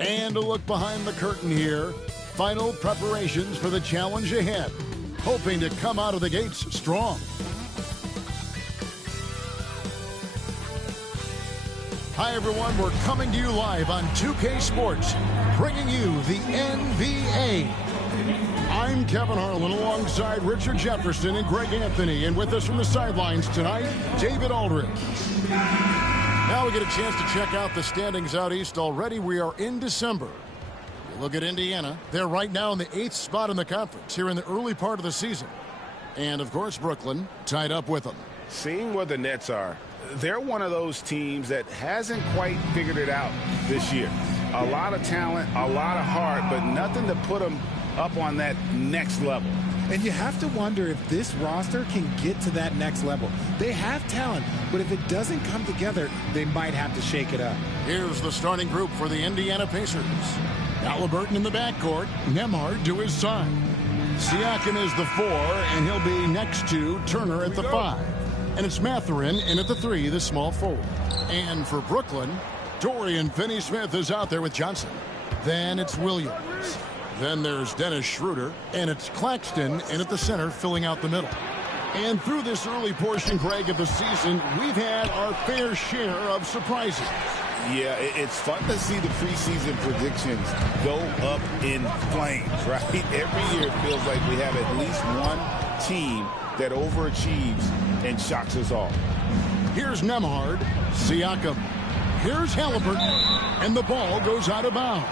And a look behind the curtain here. Final preparations for the challenge ahead. Hoping to come out of the gates strong. Hi, everyone. We're coming to you live on 2K Sports, bringing you the NBA. I'm Kevin Harlan alongside Richard Jefferson and Greg Anthony. And with us from the sidelines tonight, David Aldridge. Now we get a chance to check out the standings out east. Already we are in December. You look at Indiana. They're right now in the 8th spot in the conference here in the early part of the season. And, of course, Brooklyn tied up with them. Seeing where the Nets are, they're one of those teams that hasn't quite figured it out this year. A lot of talent, a lot of heart, but nothing to put them up on that next level. And you have to wonder if this roster can get to that next level. They have talent, but if it doesn't come together, they might have to shake it up. Here's the starting group for the Indiana Pacers. Halliburton in the backcourt, Nembhard to his side. Siakam is the 4, and he'll be next to Turner at the 5. And it's Mathurin in at the 3, the small forward. And for Brooklyn, Dorian Finney-Smith is out there with Johnson. Then it's Williams. Then there's Dennis Schroeder, and it's Claxton in at the center, filling out the middle. And through this early portion, Greg, of the season, we've had our fair share of surprises. Yeah, it's fun to see the preseason predictions go up in flames, right? Every year it feels like we have at least one team that overachieves and shocks us all. Here's Nembhard, Siakam. Here's Halliburton, and the ball goes out of bounds.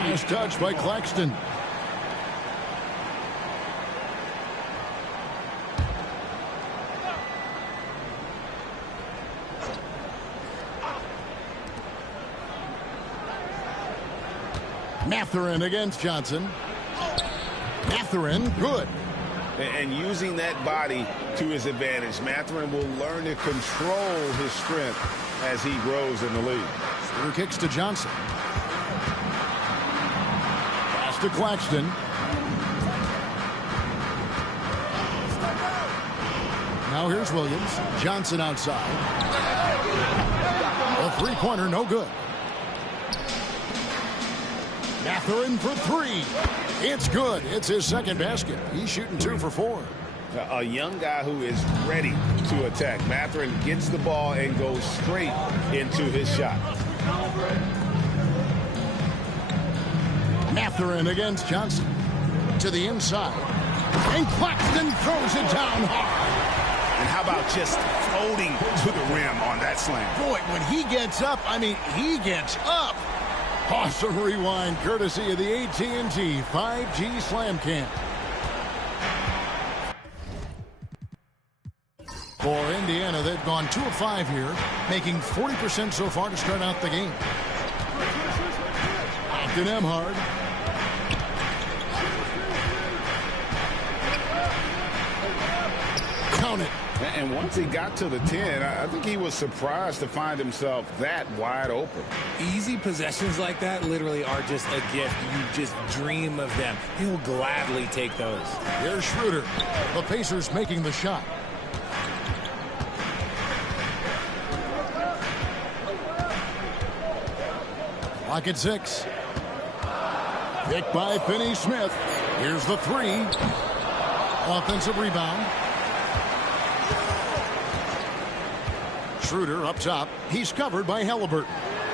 Nice touch by Claxton. Mathurin against Johnson. Mathurin, good. And using that body to his advantage, Mathurin will learn to control his strength as he grows in the league. Schroeder kicks to Johnson. Pass to Claxton. Now here's Williams. Johnson outside. A three-pointer, no good. Mathurin for 3. It's good. It's his second basket. He's shooting 2 for 4. A young guy who is ready to attack. Mathurin gets the ball and goes straight into his shot. Mathurin against Johnson. To the inside. And Claxton throws it down hard. And how about just floating to the rim on that slam? Boy, when he gets up, I mean, he gets up. Awesome rewind courtesy of the AT&T 5G Slam Cam. For Indiana, they've gone 2 of 5 here, making 40% so far to start out the game. Back to Nembhard. Count it. And once he got to the 10, I think he was surprised to find himself that wide open. Easy possessions like that literally are just a gift. You just dream of them. He'll gladly take those. Here's Schroeder. The Pacers making the shot. Clock at 6. Picked by Finney-Smith. Here's the 3. Offensive rebound. Schroeder up top. He's covered by Halliburton.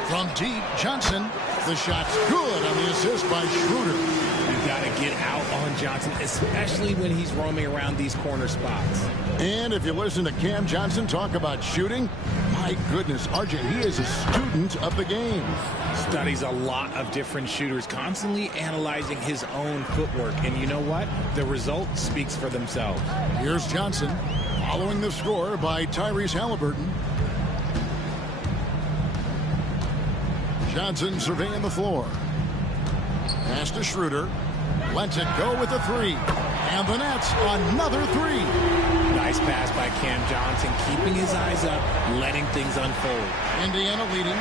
From deep, Johnson. The shot's good on the assist by Schroeder. You've got to get out on Johnson, especially when he's roaming around these corner spots. And if you listen to Cam Johnson talk about shooting, my goodness, RJ, he is a student of the game. Studies a lot of different shooters, constantly analyzing his own footwork. And you know what? The result speaks for themselves. Here's Johnson, following the score by Tyrese Halliburton. Johnson surveying the floor. Pass to Schroeder. Lets it go with the 3. And the Nets, another 3. Nice pass by Cam Johnson, keeping his eyes up, letting things unfold. Indiana leading.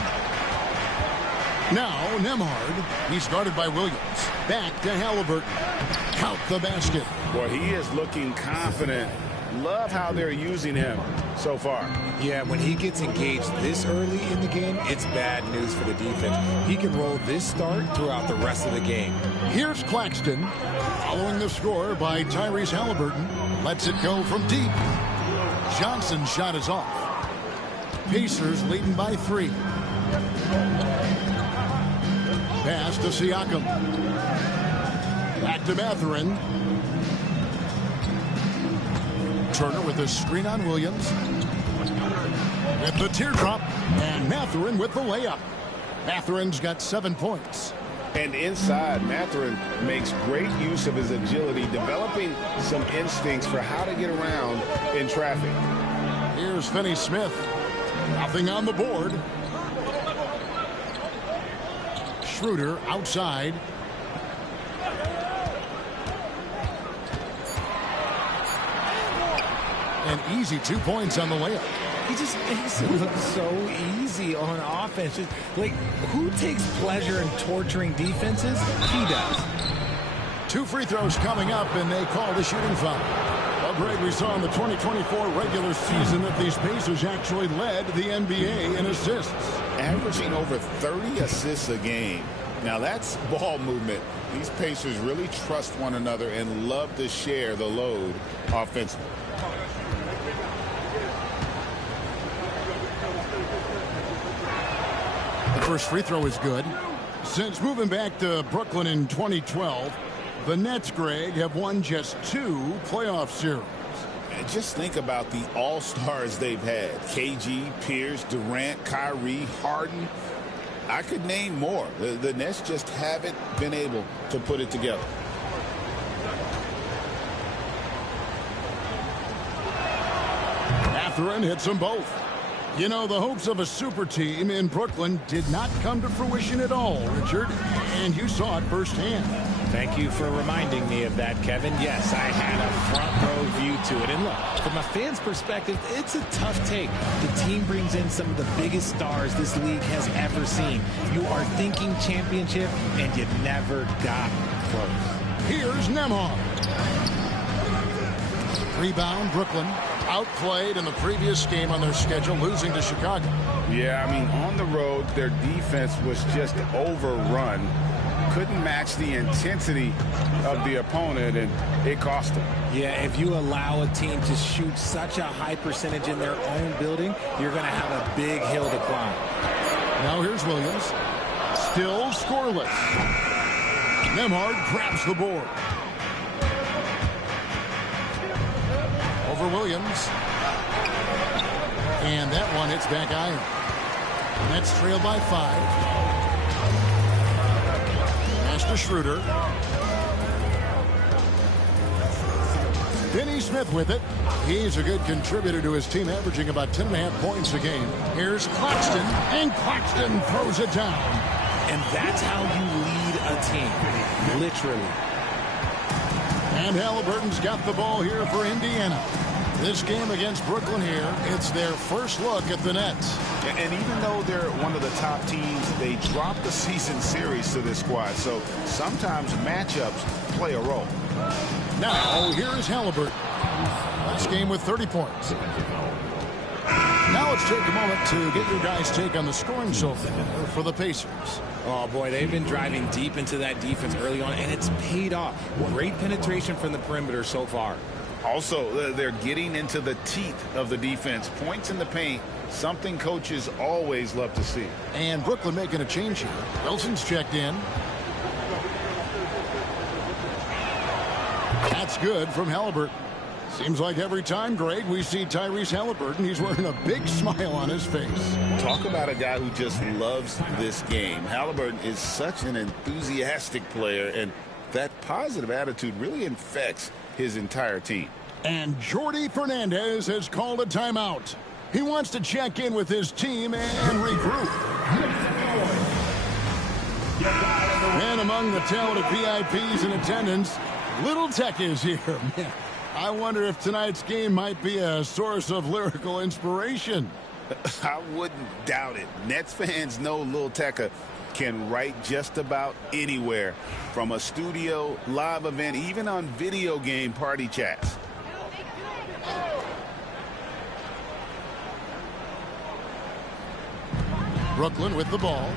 Now, Nembhard. He's guarded by Williams. Back to Halliburton. Count the basket. Boy, he is looking confident love how they're using him so far. Yeah, when he gets engaged this early in the game, it's bad news for the defense. He can roll this start throughout the rest of the game. Here's Claxton, following the score by Tyrese Halliburton. Lets it go from deep. Johnson's shot is off. Pacers leading by 3. Pass to Siakam. Back to Mathurin. Turner with a screen on Williams. With the teardrop. And Mathurin with the layup. Mathurin's got 7 points. And inside, Mathurin makes great use of his agility, developing some instincts for how to get around in traffic. Here's Finney-Smith. Nothing on the board. Schroeder outside. An easy 2 points on the layup. He just makes it look so easy on offense. Just, like, who takes pleasure in torturing defenses? He does. 2 free throws coming up, and they call the shooting foul. Well, Greg, we saw in the 2024 regular season that these Pacers actually led the NBA in assists. Averaging over 30 assists a game. Now, that's ball movement. These Pacers really trust one another and love to share the load offensively. The first free throw is good. Since moving back to Brooklyn in 2012, the Nets, Greg, have won just 2 playoff series. And just think about the all-stars they've had. KG, Pierce, Durant, Kyrie, Harden. I could name more. The Nets just haven't been able to put it together. Mathurin hits them both. You know, the hopes of a super team in Brooklyn did not come to fruition at all, Richard, and you saw it firsthand. Thank you for reminding me of that, Kevin. Yes, I had a front row view to it. And look, from a fan's perspective, it's a tough take. The team brings in some of the biggest stars this league has ever seen. You are thinking championship, and you never got close. Here's Nembhard. Rebound, Brooklyn. Outplayed in the previous game on their schedule, losing to Chicago. Yeah, I mean, on the road, their defense was just overrun. Couldn't match the intensity of the opponent, and it cost them. Yeah, if you allow a team to shoot such a high percentage in their own building, you're going to have a big hill to climb. Now here's Williams. Still scoreless. Nembhard grabs the board. Over Williams. And that one hits back iron. Nets trail by 5. Pass to Schroeder. Finney-Smith with it. He's a good contributor to his team, averaging about 10.5 points a game. Here's Claxton, and Claxton throws it down. And that's how you lead a team, literally. And Halliburton's got the ball here for Indiana. This game against Brooklyn here, it's their first look at the Nets. And even though they're one of the top teams, they dropped the season series to this squad. So sometimes matchups play a role. Now, here is Halliburton. Last game with 30 points. Now let's take a moment to get your guys' take on the scoring so far for the Pacers. Oh, boy, they've been driving deep into that defense early on, and it's paid off. Great penetration from the perimeter so far. Also, they're getting into the teeth of the defense. Points in the paint, something coaches always love to see. And Brooklyn making a change here. Wilson's checked in. That's good from Halliburton. Seems like every time, Greg, we see Tyrese Halliburton, he's wearing a big smile on his face. Talk about a guy who just loves this game. Halliburton is such an enthusiastic player, and that positive attitude really infects his entire team. And Jordi Fernandez has called a timeout. He wants to check in with his team and regroup. And among the talented VIPs in attendance, Little Tech is here. Man, I wonder if tonight's game might be a source of lyrical inspiration. I wouldn't doubt it. Nets fans know Lil Tecca can write just about anywhere, from a studio, live event, even on video game party chats. Brooklyn with the ball.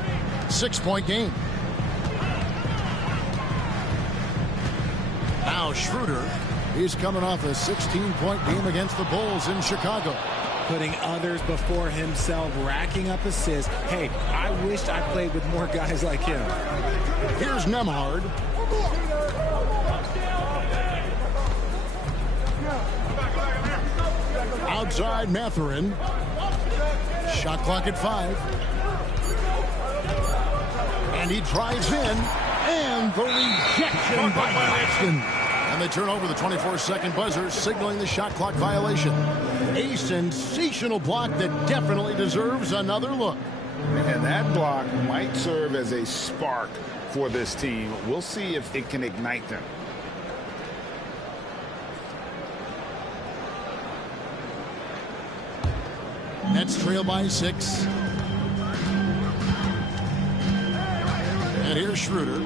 6-point game. Now Schroeder. He's coming off a 16-point game against the Bulls in Chicago. Putting others before himself, racking up assists. Hey, I wished I played with more guys like him. Here's Nembhard. Outside Mathurin. Shot clock at 5. And he drives in. And the rejection by Claxton. And they turn over the 24-second buzzer, signaling the shot clock violation. A sensational block that definitely deserves another look. And that block might serve as a spark for this team. We'll see if it can ignite them. Nets trail by 6. And here's Schroeder.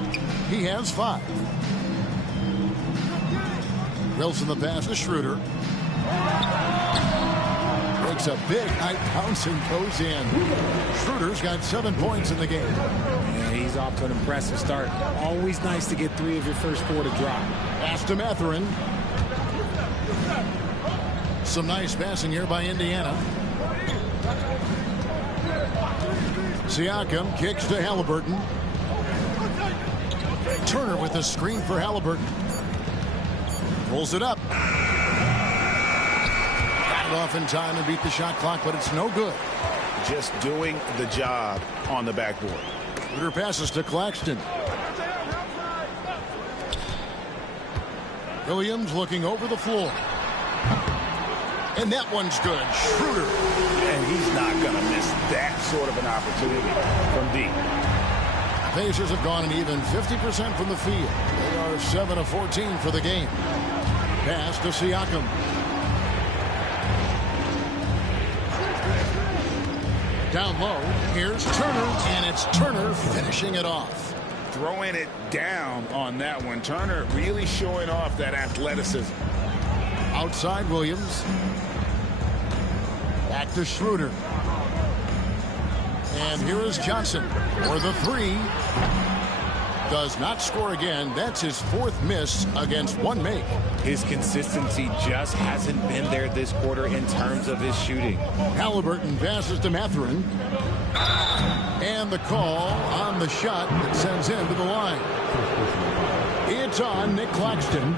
He has 5. Wilson the pass to Schroeder. Makes a big high bounce and goes in. Schroeder's got 7 points in the game. Yeah, he's off to an impressive start. Always nice to get 3 of your first 4 to drop. Pass to Mathurin. Some nice passing here by Indiana. Siakam kicks to Halliburton. Turner with a screen for Halliburton. Pulls it up. Got it off in time and beat the shot clock, but it's no good. Just doing the job on the backboard. Schroeder passes to Claxton. Williams looking over the floor. And that one's good. Schroeder. And he's not going to miss that sort of an opportunity from deep. Pacers have gone an even 50% from the field. They are 7 of 14 for the game. Pass to Siakam. Down low, here's Turner, and it's Turner finishing it off. Throwing it down on that one. Turner really showing off that athleticism. Outside Williams. Back to Schroeder. And here is Johnson for the 3. Does not score again. That's his 4th miss against 1 make. His consistency just hasn't been there this quarter in terms of his shooting. Halliburton passes to Mathurin. And the call on the shot that sends him to the line. It's on Nick Claxton.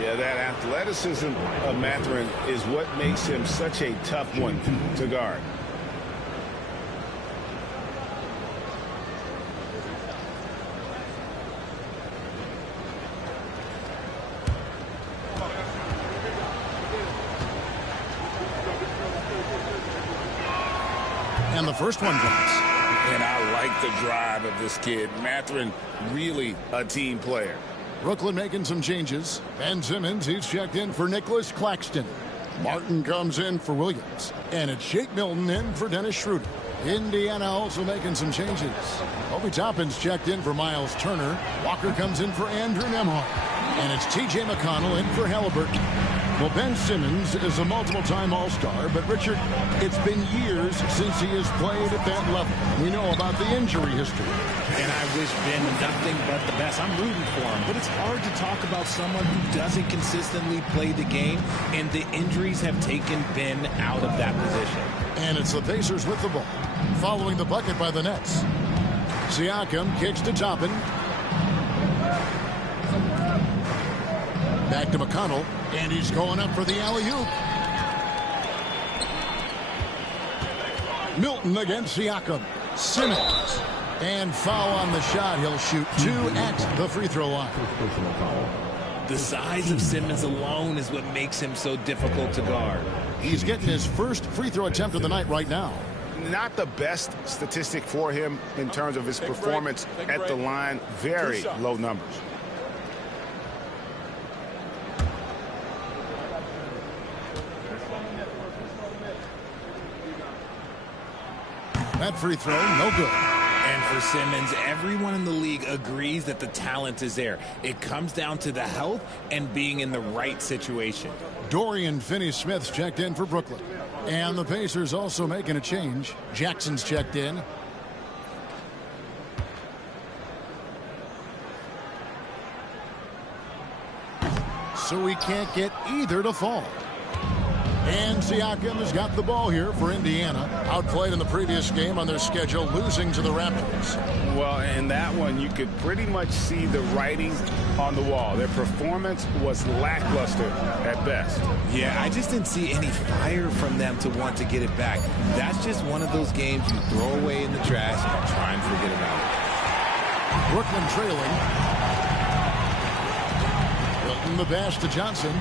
Yeah, that athleticism of Mathurin is what makes him such a tough one to guard. And the first one drops. And I like the drive of this kid. Mathurin, really a team player. Brooklyn making some changes. Ben Simmons, he's checked in for Nicholas Claxton. Martin comes in for Williams. And it's Shake Milton in for Dennis Schroeder. Indiana also making some changes. Obi Toppin's checked in for Miles Turner. Walker comes in for Andrew Nembhard. And it's T.J. McConnell in for Halliburton. Well, Ben Simmons is a multiple-time All-Star, but Richard, it's been years since he has played at that level. We know about the injury history. And I wish Ben nothing but the best. I'm rooting for him, but it's hard to talk about someone who doesn't consistently play the game, and the injuries have taken Ben out of that position. And it's the Pacers with the ball, following the bucket by the Nets. Siakam kicks to Toppin. Back to McConnell, and he's going up for the alley-oop. Milton against Siakam. Simmons. And foul on the shot. He'll shoot 2 at the free throw line. The size of Simmons alone is what makes him so difficult to guard. He's getting his first free throw attempt of the night right now. Not the best statistic for him in terms of his performance at the line. Very low numbers. That free throw, no good. And for Simmons, everyone in the league agrees that the talent is there. It comes down to the health and being in the right situation. Dorian Finney-Smith's checked in for Brooklyn. And the Pacers also making a change. Jackson's checked in. so he can't get either to fall. And Siakam has got the ball here for Indiana. Outplayed in the previous game on their schedule, losing to the Raptors. Well, in that one, you could pretty much see the writing on the wall. Their performance was lackluster at best. Yeah, I just didn't see any fire from them to want to get it back. That's just one of those games you throw away in the trash and try and forget about it. Brooklyn trailing. Wilton the pass to Johnson.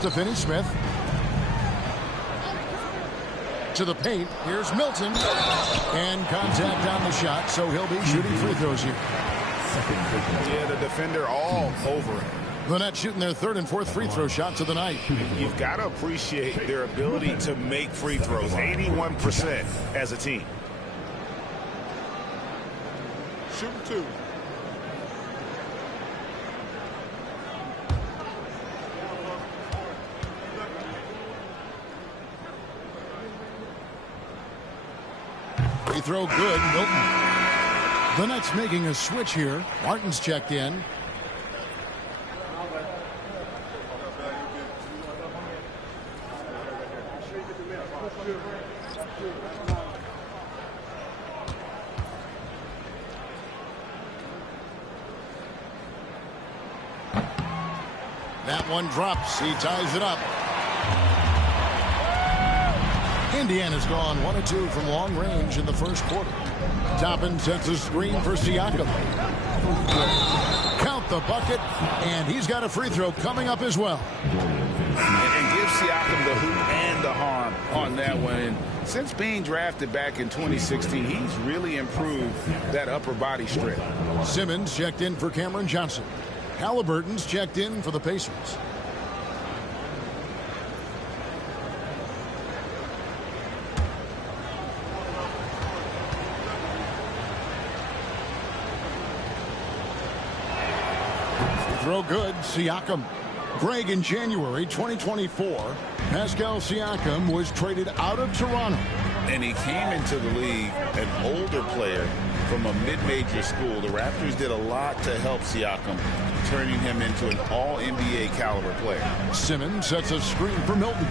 To Finney-Smith. To the paint. Here's Milton. And contact on the shot, so he'll be shooting free throws here. Yeah, the defender all over it. The Nets shooting their third and fourth free throw shots of the night. You've got to appreciate their ability to make free throws. 81% as a team. Shooting two. Free throw good, Milton. The Nets making a switch here. Martin's checked in. That one drops. He ties it up. Indiana's gone 1 of 2 from long range in the first quarter. Toppin sets a screen for Siakam. Count the bucket, and he's got a free throw coming up as well. And give Siakam the hoop and the harm on that one. And since being drafted back in 2016, he's really improved that upper body strength. Simmons checked in for Cameron Johnson. Halliburton's checked in for the Pacers. Throw good, Siakam. Greg, in January 2024, Pascal Siakam was traded out of Toronto. And he came into the league an older player from a mid-major school. The Raptors did a lot to help Siakam, turning him into an all-NBA caliber player. Simmons sets a screen for Milton.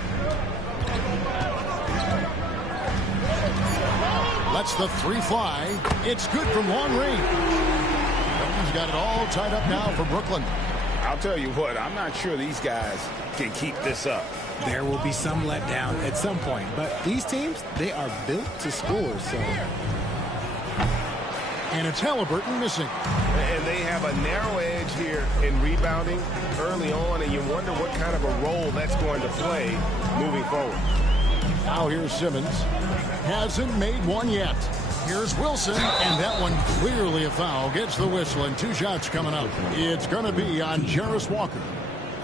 Lets the three fly. It's good from long range. Milton's got it all tied up now for Brooklyn. I'll tell you what, I'm not sure these guys can keep this up. There will be some letdown at some point, but these teams, they are built to score, so. And it's Halliburton missing. And they have a narrow edge here in rebounding early on, and you wonder what kind of a role that's going to play moving forward. Now here's Simmons. Hasn't made one yet. Here's Wilson, and that one clearly a foul. Gets the whistle, and 2 shots coming up. It's going to be on Jarris Walker.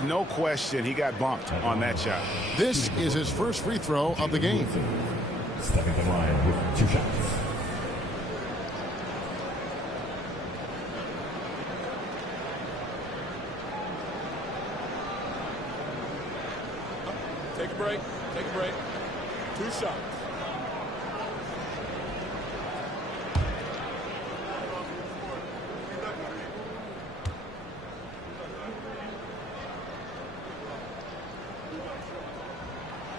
No question, he got bumped on that shot. This is his first free throw of the game. Stepping in line with 2 shots. Take a break. Take a break. 2 shots.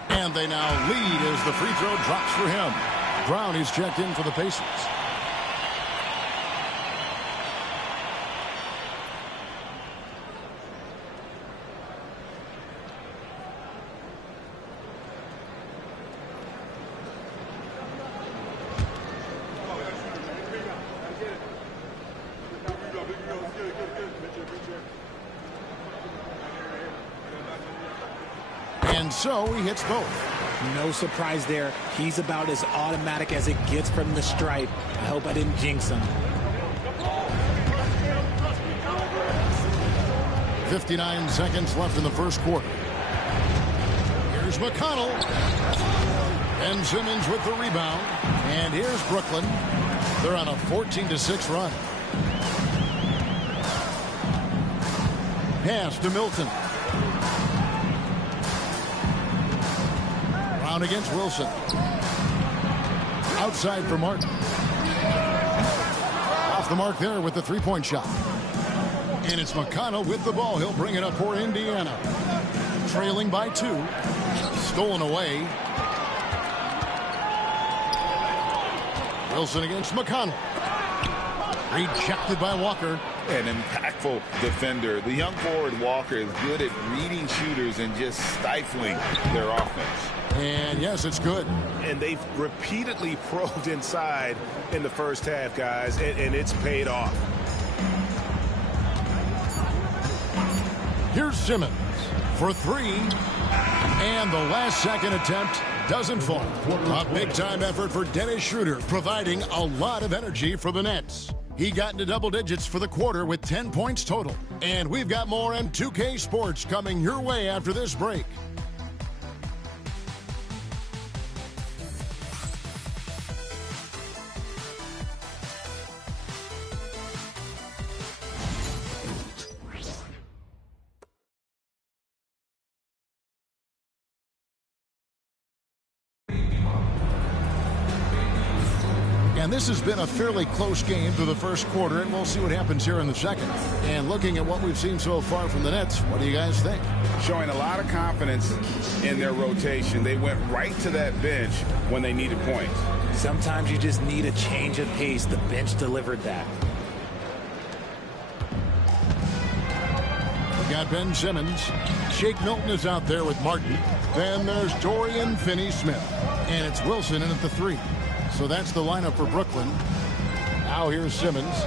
And they now lead as the free throw drops for him. Brown is checked in for the Pacers. And so he hits both. No surprise there. He's about as automatic as it gets from the stripe. I hope I didn't jinx him. 59 seconds left in the first quarter. Here's McConnell. And Simmons with the rebound. And here's Brooklyn. They're on a 14-6 run. Pass to Milton. Brown against Wilson. Outside for Martin. Off the mark there with the three-point shot. And it's McConnell with the ball. He'll bring it up for Indiana. Trailing by 2. Stolen away. Wilson against McConnell. Rejected by Walker. An impactful defender. The young forward Walker is good at reading shooters and just stifling their offense. And yes, it's good. And they've repeatedly probed inside in the first half, guys, and it's paid off. Here's Simmons for 3. And the last second attempt doesn't fall. A big-time effort for Dennis Schroeder, providing a lot of energy for the Nets. He got into double digits for the quarter with 10 points total. And we've got more M2K Sports coming your way after this break. And this has been a fairly close game through the first quarter, and we'll see what happens here in the second. And looking at what we've seen so far from the Nets, what do you guys think? Showing a lot of confidence in their rotation. They went right to that bench when they needed points. Sometimes you just need a change of pace. The bench delivered that. We got Ben Simmons. Shake Milton is out there with Martin. Then there's Dorian Finney-Smith. And it's Wilson in at the 3. So that's the lineup for Brooklyn. Now here's Simmons.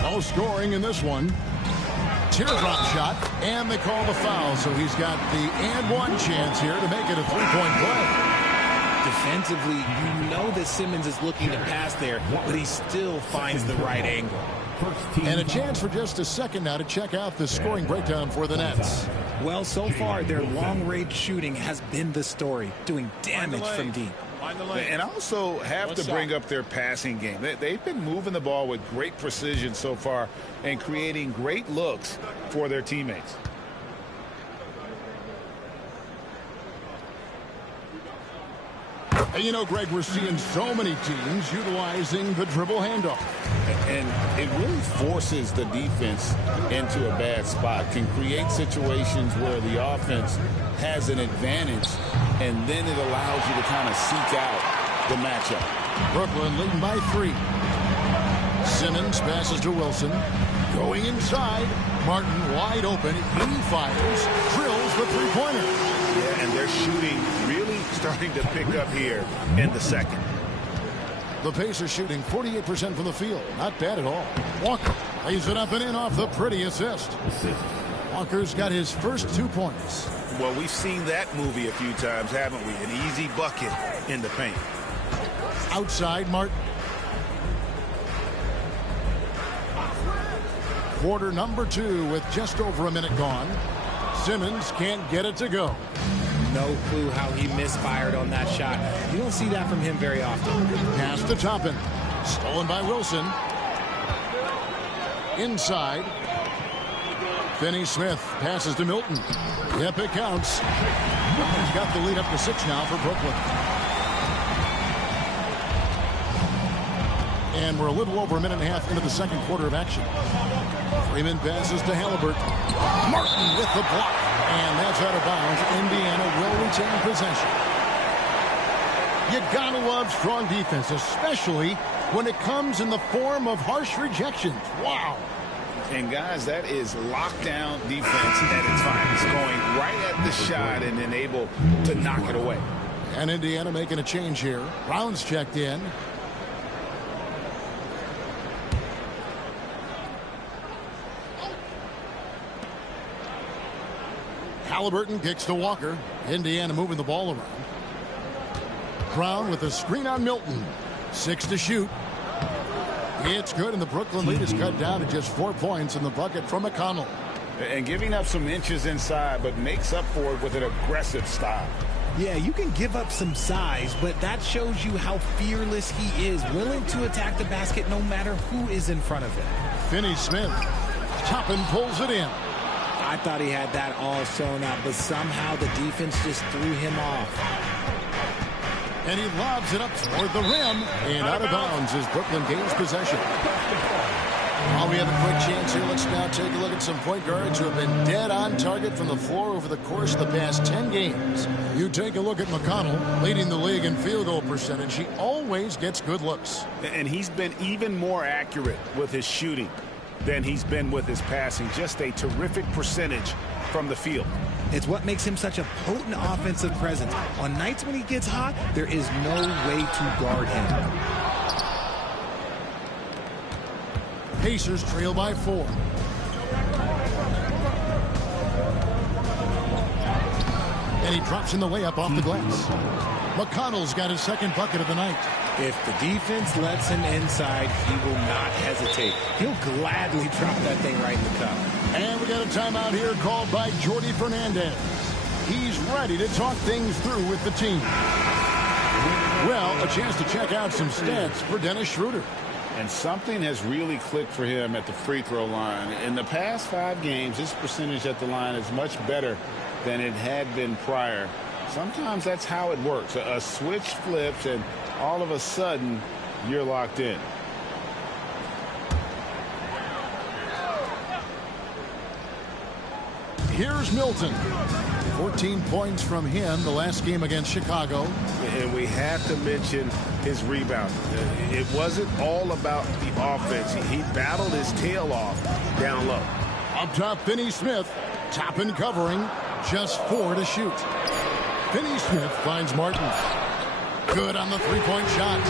No scoring in this one. Teardrop shot, and they call the foul. So he's got the and one chance here to make it a three-point play. Defensively, you know that Simmons is looking to pass there, but he still finds the right angle. And a chance for just a second now to check out the scoring breakdown for the Nets. Well, so far, their long-range shooting has been the story, doing damage from deep. And also have to bring up their passing game. They've been moving the ball with great precision so far and creating great looks for their teammates. And you know, Greg, we're seeing so many teams utilizing the dribble handoff. And it really forces the defense into a bad spot, can create situations where the offense has an advantage, and then it allows you to kind of seek out the matchup. Brooklyn leading by 3. Simmons passes to Wilson. Going inside. Martin wide open. He fires. Drills the three-pointer. Yeah, and they're shooting really starting to pick up here in the second. The Pacers shooting 48% from the field. Not bad at all. Walker lays it up and in off the pretty assist. Walker's got his first 2 points. Well, we've seen that movie a few times, haven't we? An easy bucket in the paint. Outside, Martin. Quarter number 2 with just over a minute gone. Simmons can't get it to go. No clue how he misfired on that shot. You don't see that from him very often. Pass to Toppin. Stolen by Wilson. Inside. Finney-Smith passes to Milton. Yep, it counts. He's got the lead up to 6 now for Brooklyn. And we're a little over a minute and a half into the second quarter of action. Freeman passes to Halliburton. Martin with the block. And that's out of bounds. Indiana will retain possession. You gotta love strong defense, especially when it comes in the form of harsh rejections. Wow. And guys, that is lockdown defense at its finest, going right at the shot and then able to knock it away. And Indiana making a change here. Brown's checked in. Halliburton kicks to Walker. Indiana moving the ball around. Brown with a screen on Milton. 6 to shoot. It's good, and the Brooklyn lead is cut down to just 4 points in the bucket from McConnell. And giving up some inches inside, but makes up for it with an aggressive style. Yeah, you can give up some size, but that shows you how fearless he is, willing to attack the basket no matter who is in front of him. Finney-Smith. Toppin pulls it in. I thought he had that all sewn up, but somehow the defense just threw him off. And he lobs it up toward the rim. And out of bounds as Brooklyn gains possession. While we have a quick chance here, let's now take a look at some point guards who have been dead on target from the floor over the course of the past 10 games. You take a look at McConnell, leading the league in field goal percentage. He always gets good looks. And he's been even more accurate with his shooting than he's been with his passing. Just a terrific percentage from the field. It's what makes him such a potent offensive presence. On nights when he gets hot, there is no way to guard him. Pacers trail by 4. And he drops in the layup off the glass. McConnell's got his second bucket of the night. If the defense lets him inside, he will not hesitate. He'll gladly drop that thing right in the cup. And we got a timeout here called by Jordi Fernandez. He's ready to talk things through with the team. Well, a chance to check out some stats for Dennis Schroeder. And something has really clicked for him at the free throw line. In the past 5 games, his percentage at the line is much better than it had been prior. Sometimes that's how it works. A switch flips, and all of a sudden, you're locked in. Here's Milton. 14 points from him the last game against Chicago. And we have to mention his rebound. It wasn't all about the offense. He battled his tail off down low. Up top, Finney-Smith. Top and covering. Just 4 to shoot. Finney-Smith finds Martin. Good on the three-point shot.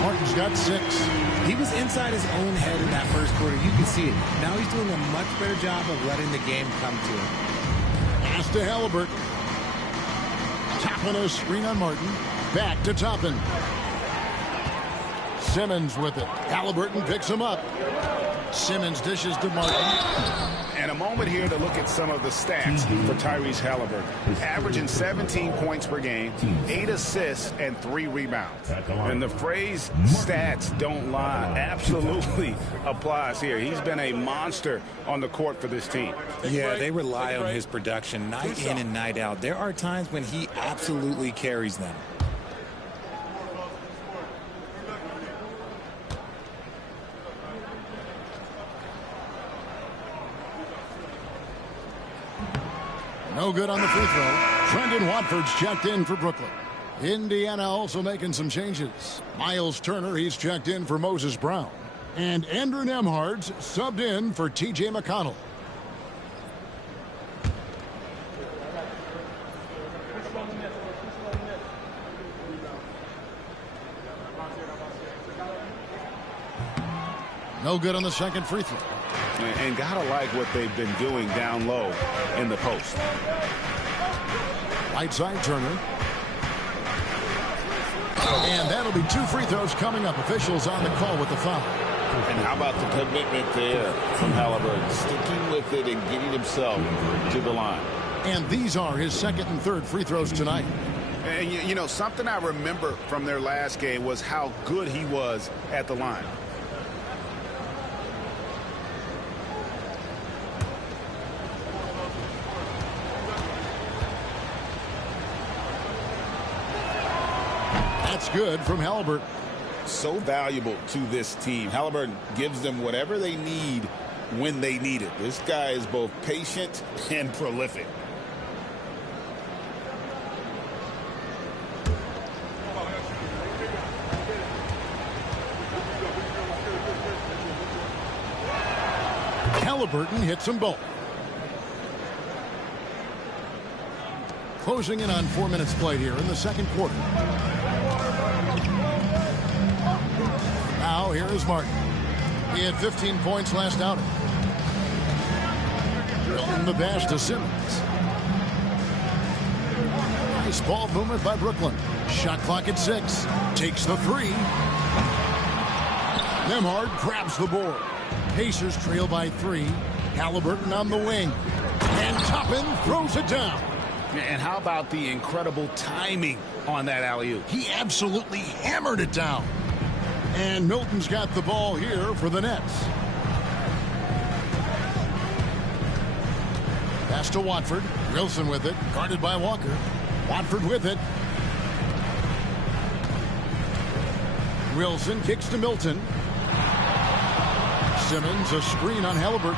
Martin's got 6. He was inside his own head in that first quarter. You can see it. Now he's doing a much better job of letting the game come to him. Pass to Halliburton. Toppin a screen on Martin. Back to Toppin. Simmons with it. Halliburton picks him up. Simmons dishes to Martin. And a moment here to look at some of the stats for Tyrese Halliburton. Averaging 17 points per game, 8 assists, and 3 rebounds. And the phrase stats don't lie absolutely applies here. He's been a monster on the court for this team. Yeah, they rely on his production night in and night out. There are times when he absolutely carries them. No good on the free throw. Trendon Watford's checked in for Brooklyn. Indiana also making some changes. Miles Turner, he's checked in for Moses Brown. And Andrew Nembhard's subbed in for T.J. McConnell. No good on the second free throw. And gotta like what they've been doing down low in the post. Right side Turner. And that'll be 2 free throws coming up. Officials on the call with the foul. And how about the commitment there from Halliburton, sticking with it and getting himself to the line. And these are his second and third free throws tonight. And you know, something I remember from their last game was how good he was at the line. That's good from Halliburton. So valuable to this team. Halliburton gives them whatever they need when they need it. This guy is both patient and prolific. Halliburton hits them both. Closing in on 4 minutes played here in the second quarter. Now here is Martin. He had 15 points last outing. Drilling the bash to Simmons. Nice ball movement by Brooklyn. Shot clock at 6. Takes the 3. Nembhard grabs the board. Pacers trail by 3. Halliburton on the wing. And Toppin throws it down. And how about the incredible timing on that alley-oop? He absolutely hammered it down. And Milton's got the ball here for the Nets. Pass to Watford. Wilson with it. Guarded by Walker. Watford with it. Wilson kicks to Milton. Simmons, a screen on Halliburton.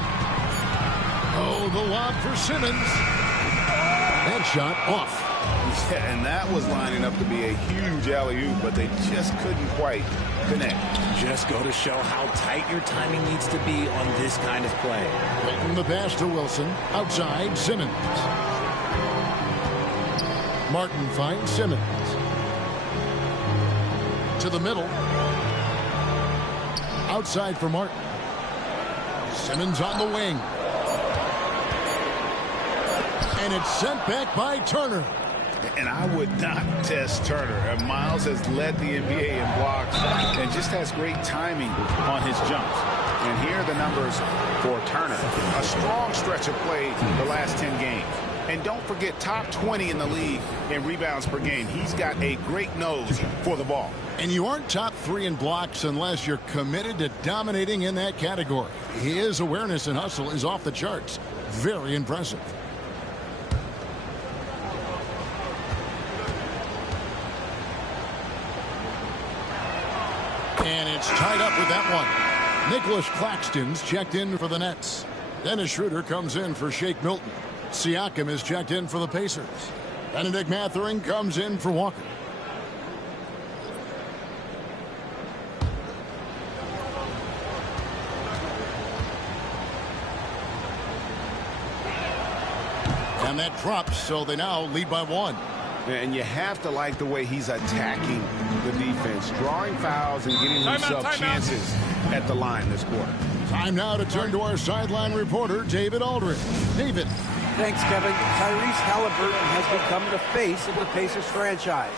Oh, the lob for Simmons. That shot off. Yeah, and that was lining up to be a huge alley-oop, but they just couldn't quite connect. Just go to show how tight your timing needs to be on this kind of play. From the pass to Wilson. Outside, Simmons. Martin finds Simmons. To the middle. Outside for Martin. Simmons on the wing. And it's sent back by Turner. And I would not test Turner. Miles has led the NBA in blocks and just has great timing on his jumps. And here are the numbers for Turner. A strong stretch of play the last 10 games. And don't forget, top 20 in the league in rebounds per game. He's got a great nose for the ball. And you aren't top 3 in blocks unless you're committed to dominating in that category. His awareness and hustle is off the charts. Very impressive. And it's tied up with that one. Nicholas Claxton's checked in for the Nets. Dennis Schroeder comes in for Shake Milton. Siakam is checked in for the Pacers. Benedict Mathurin comes in for Walker. And that drops, so they now lead by 1. And you have to like the way he's attacking the defense, drawing fouls and getting himself chances at the line this quarter. Time now to turn to our sideline reporter, David Aldridge. David. Thanks, Kevin. Tyrese Halliburton has become the face of the Pacers franchise.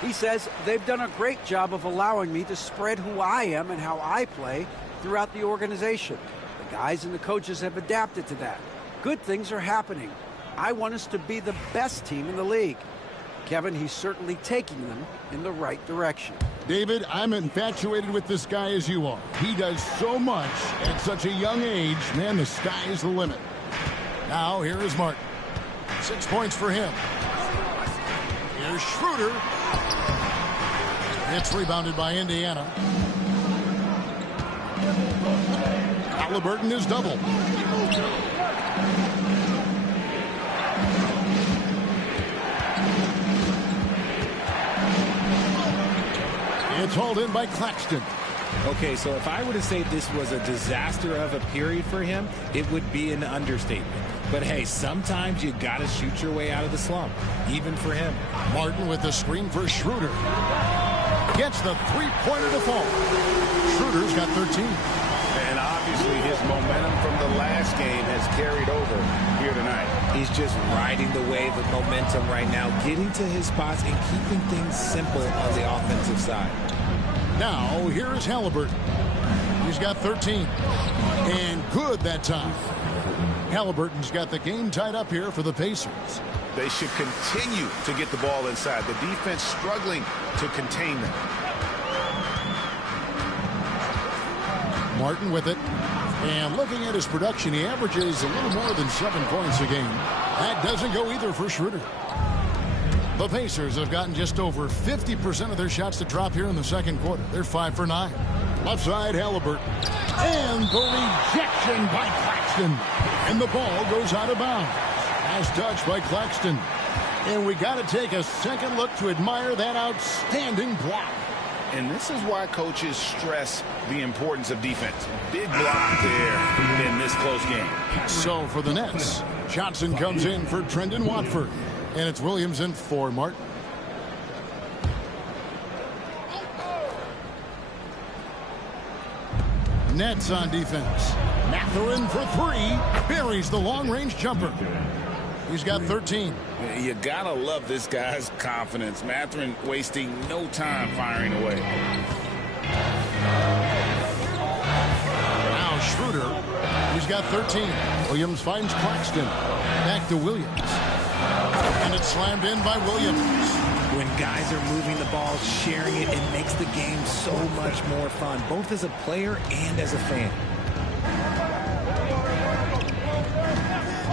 He says they've done a great job of allowing me to spread who I am and how I play throughout the organization. The guys and the coaches have adapted to that. Good things are happening. I want us to be the best team in the league. Kevin, he's certainly taking them in the right direction. David, I'm infatuated with this guy as you are. He does so much at such a young age. Man, the sky is the limit. Now, here is Martin. 6 points for him. Here's Schroeder. It's rebounded by Indiana. Halliburton is double. It's hauled in by Claxton. Okay, so if I were to say this was a disaster of a period for him, it would be an understatement. But hey, sometimes you got to shoot your way out of the slump, even for him. Martin with the screen for Schroeder. Gets the three-pointer to fall. Schroeder's got 13. And obviously his momentum from the last game has carried over here tonight. He's just riding the wave of momentum right now, getting to his spots and keeping things simple on the offensive side. Now, here is Halliburton. He's got 13. And good that time. Halliburton's got the game tied up here for the Pacers. They should continue to get the ball inside. The defense struggling to contain them. Martin with it. And looking at his production, he averages a little more than 7 points a game. That doesn't go either for Schroeder. The Pacers have gotten just over 50% of their shots to drop here in the second quarter. They're 5 for 9. Left side, Halliburton. And the rejection by Claxton. And the ball goes out of bounds. As touched by Claxton. And we got to take a second look to admire that outstanding block. And this is why coaches stress the importance of defense. Big block there in this close game. So for the Nets, Johnson comes in for Trendon Watford. And it's Williams in for Martin. Nets on defense. Mathurin for 3. Buries the long-range jumper. He's got 13. You gotta love this guy's confidence. Mathurin wasting no time firing away. Now Schroeder. He's got 13. Williams finds Claxton. Back to Williams. And it's slammed in by Williams. When guys are moving the ball, sharing it, it makes the game so much more fun, both as a player and as a fan.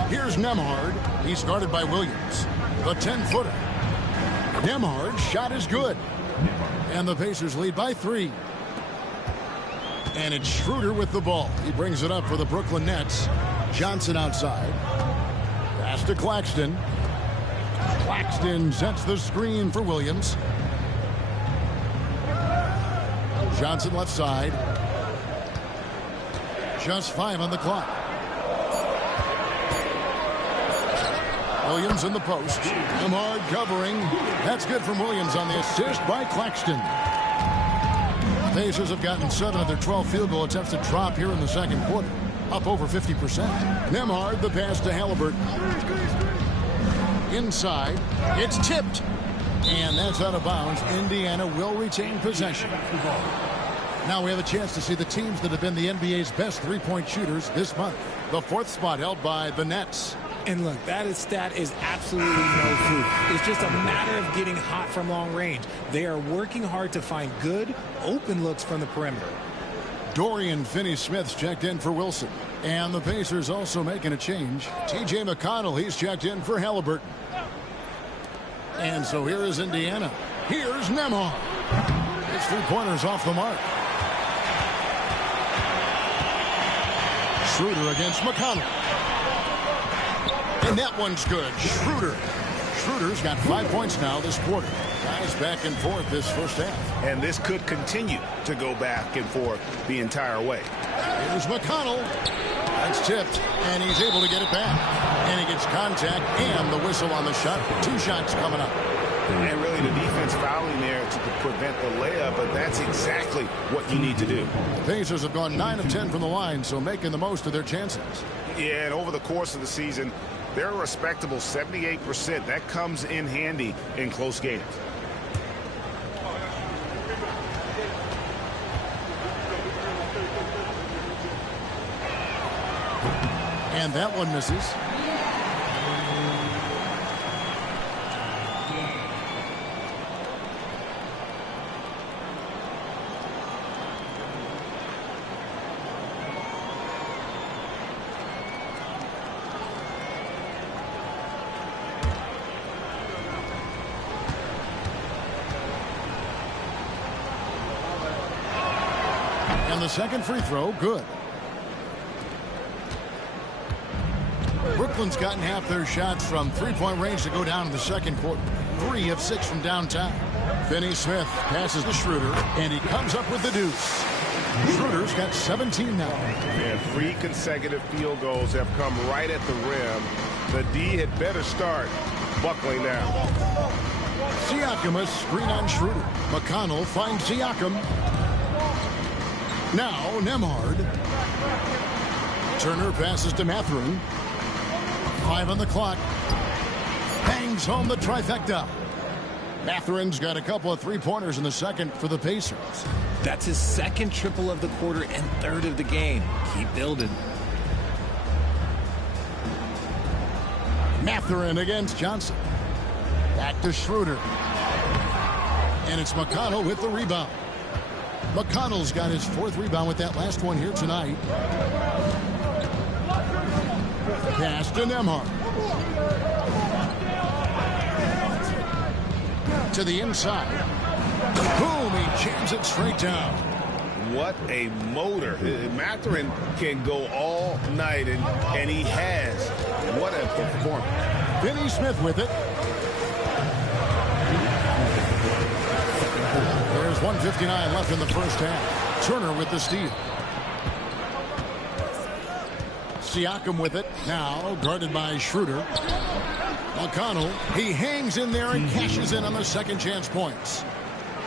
Here's Nembhard. He's guarded by Williams. The 10-footer. Nembhard's shot is good. And the Pacers lead by 3. And it's Schroeder with the ball. He brings it up for the Brooklyn Nets. Johnson outside. Pass to Claxton. Claxton sets the screen for Williams. Johnson left side. Just 5 on the clock. Williams in the post. Hard covering. That's good from Williams on the assist by Claxton. Pacers have gotten 7 of their 12 field goal attempts to drop here in the second quarter. Up over 50%. Nembhard, the pass to Halliburton. Inside. It's tipped. And that's out of bounds. Indiana will retain possession. Now we have a chance to see the teams that have been the NBA's best three-point shooters this month. The 4th spot held by the Nets. And look, that stat is absolutely no fluke. It's just a matter of getting hot from long range. They are working hard to find good, open looks from the perimeter. Dorian Finney-Smith's checked in for Wilson. And the Pacers also making a change. T.J. McConnell, he's checked in for Halliburton. And so here is Indiana. Here's Nembhard. His 3-pointers off the mark. Schroeder against McConnell. And that one's good. Schroeder's got 5 points now this quarter. Guys back and forth this first half. And this could continue to go back and forth the entire way. Here's McConnell. That's tipped, and he's able to get it back. And he gets contact and the whistle on the shot. 2 shots coming up. And really the defense fouling there to prevent the layup, but that's exactly what you need to do. The Pacers have gone 9 of 10 from the line, so making the most of their chances. Yeah, and over the course of the season, they're a respectable 78%. That comes in handy in close games. And that one misses. And the second free throw, good. Brooklyn's gotten half their shots from three-point range to go down in the second quarter. 3 of 6 from downtown. Finney-Smith passes to Schroeder, and he comes up with the deuce. Schroeder's got 17 now. And 3 consecutive field goals have come right at the rim. The D had better start buckling down. Siakam, a screen on Schroeder. McConnell finds Siakam. Now Nembhard. Turner passes to Mathurin. 5 on the clock. Bangs home the trifecta. Mathurin's got a couple of three-pointers in the second for the Pacers. That's his second triple of the quarter and 3rd of the game. Keep building. Mathurin against Johnson. Back to Schroeder. And it's McConnell with the rebound. McConnell's got his 4th rebound with that last one here tonight. Pass to Nembhard. To the inside. Boom, he jams it straight down. What a motor. Mathurin can go all night, and he has. What a performance. Finney-Smith with it. There's 1:59 left in the first half. Turner with the steal. Siakam with it. Now guarded by Schroeder. McConnell, he hangs in there and cashes in on the second chance points.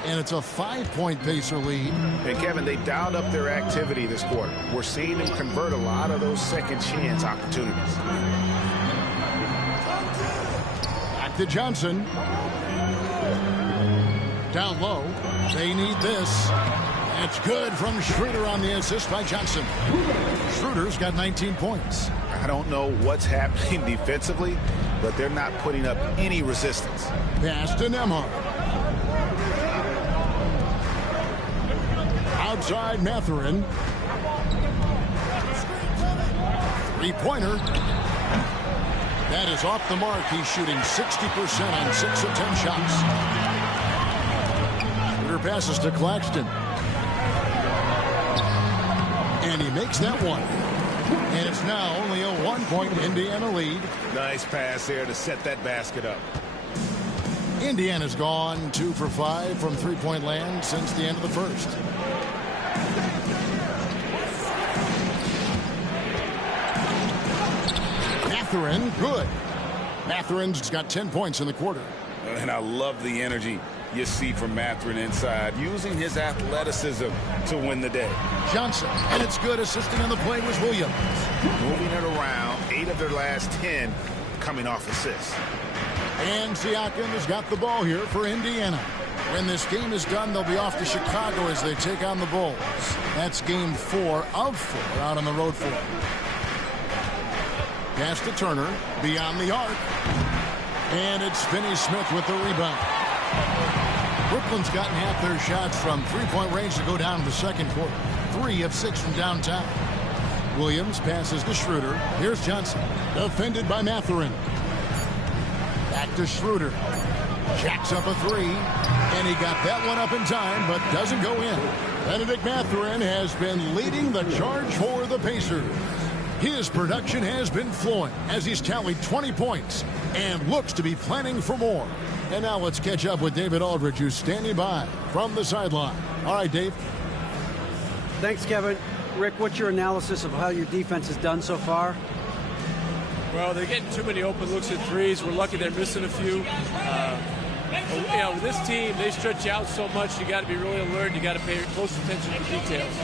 And it's a 5-point Pacer lead. And Kevin, they dialed up their activity this quarter. We're seeing them convert a lot of those second chance opportunities. Back to Johnson. Down low. They need this. It's good from Schroeder on the assist by Johnson. Schroeder's got 19 points. I don't know what's happening defensively, but they're not putting up any resistance. Pass to Nembhard. Outside Mathurin. 3-pointer. That is off the mark. He's shooting 60% on 6 of 10 shots. Schroeder passes to Claxton. And he makes that one. And it's now only a 1-point Indiana lead. Nice pass there to set that basket up. Indiana's gone 2 for 5 from three-point land since the end of the first. Mathurin, good. Mathurin's got 10 points in the quarter. And I love the energy you see from Mathurin inside, using his athleticism to win the day. Johnson, and it's good. Assisting on the play was Williams. Moving it around, 8 of their last 10 coming off assists. And Siakam has got the ball here for Indiana. When this game is done, they'll be off to Chicago as they take on the Bulls. That's game 4 of 4 out on the road floor. Pass to Turner, beyond the arc. And it's Finney-Smith with the rebound. Brooklyn's gotten half their shots from three-point range to go down in the second quarter. 3 of 6 from downtown. Williams passes to Schroeder. Here's Johnson. Defended by Mathurin. Back to Schroeder. Jacks up a 3. And he got that one up in time, but doesn't go in. Benedict Mathurin has been leading the charge for the Pacers. His production has been flowing as he's tallied 20 points and looks to be planning for more. And now let's catch up with David Aldridge, who's standing by from the sideline. All right, Dave. Thanks, Kevin. Rick, what's your analysis of how your defense has done so far? Well, they're getting too many open looks at threes. We're lucky they're missing a few. With this team, they stretch out so much. You got to be really alert. You got to pay close attention to the details.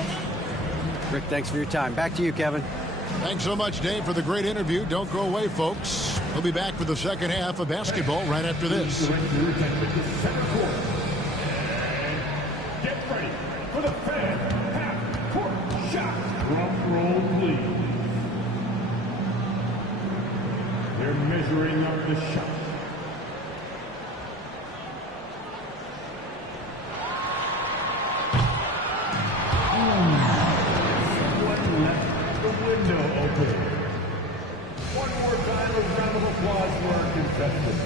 Rick, thanks for your time. Back to you, Kevin. Thanks so much, Dave, for the great interview. Don't go away, folks. We'll be back for the second half of basketball right after this. Get ready for the fan half-court shot. Drum roll, please. They're measuring up the shot. Someone left the window open. One more time, a round of applause for our contestants.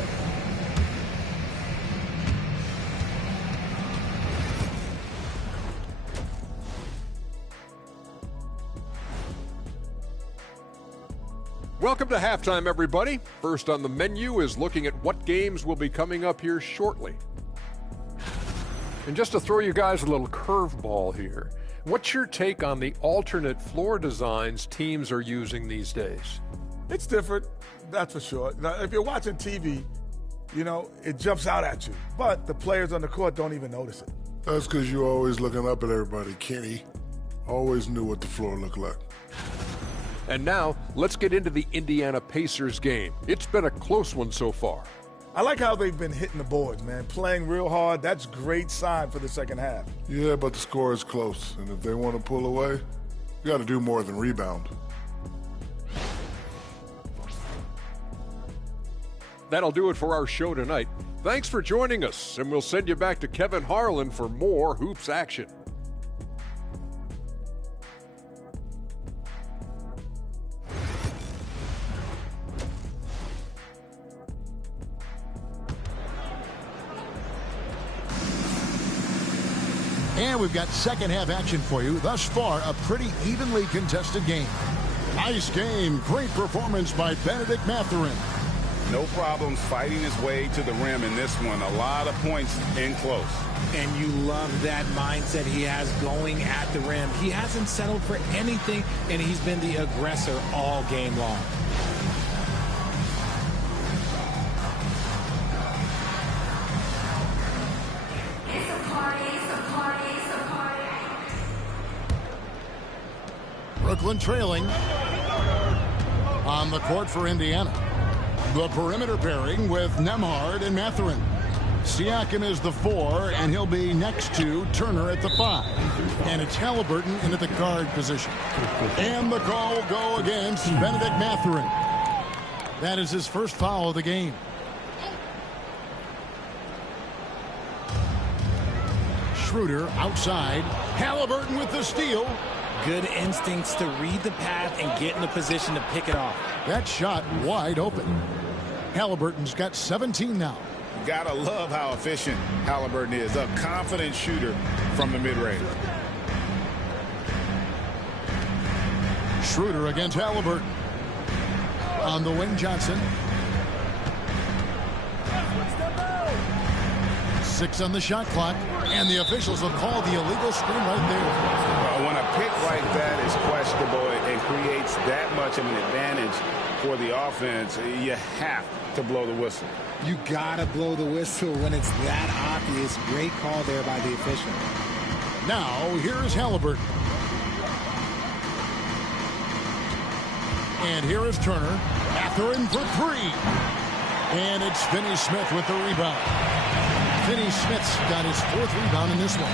Welcome to halftime, everybody. First on the menu is looking at what games will be coming up here shortly. And just to throw you guys a little curveball here, what's your take on the alternate floor designs teams are using these days? It's different, that's for sure. Now, if you're watching TV, it jumps out at you. But the players on the court don't even notice it. That's because you're always looking up at everybody, Kenny. Always knew what the floor looked like. And now, let's get into the Indiana Pacers game. It's been a close one so far. I like how they've been hitting the boards, man. Playing real hard. That's a great sign for the second half. Yeah, but the score is close. And if they want to pull away, you got to do more than rebound. That'll do it for our show tonight. Thanks for joining us, and we'll send you back to Kevin Harlan for more hoops action. And we've got second half action for you. Thus far, a pretty evenly contested game. Nice game. Great performance by Benedict Mathurin. No problems fighting his way to the rim in this one. A lot of points in close. And you love that mindset he has going at the rim. He hasn't settled for anything, and he's been the aggressor all game long. Brooklyn trailing on the court for Indiana. The perimeter pairing with Nembhard and Mathurin. Siakam is the 4, and he'll be next to Turner at the 5. And it's Halliburton into the guard position. And the call will go against Benedict Mathurin. That is his first foul of the game. Schroeder outside. Halliburton with the steal. Good instincts to read the path and get in the position to pick it off. That shot wide open. Halliburton's got 17 now. Gotta love how efficient Halliburton is. A confident shooter from the mid-range. Schroeder against Halliburton. On the wing, Johnson. 6 on the shot clock, and the officials will call the illegal screen right there. When a pick like that is questionable and creates that much of an advantage for the offense, you have to blow the whistle. You gotta blow the whistle when it's that obvious. Great call there by the official. Now, here's Halliburton. And here is Turner. Mathurin for 3. And it's Finney-Smith with the rebound. Finney-Smith's got his 4th rebound in this one.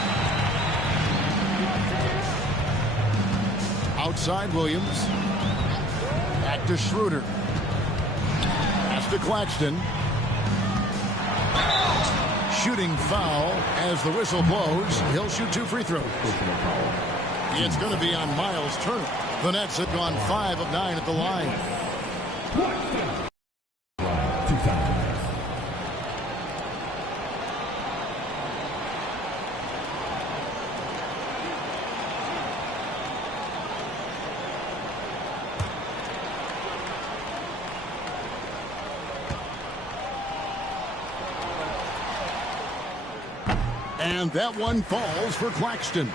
Outside Williams. Back to Schroeder. Pass to Claxton. Shooting foul as the whistle blows. He'll shoot 2 free throws. It's going to be on Miles Turner. The Nets have gone 5 of 9 at the line. And that one falls for Claxton.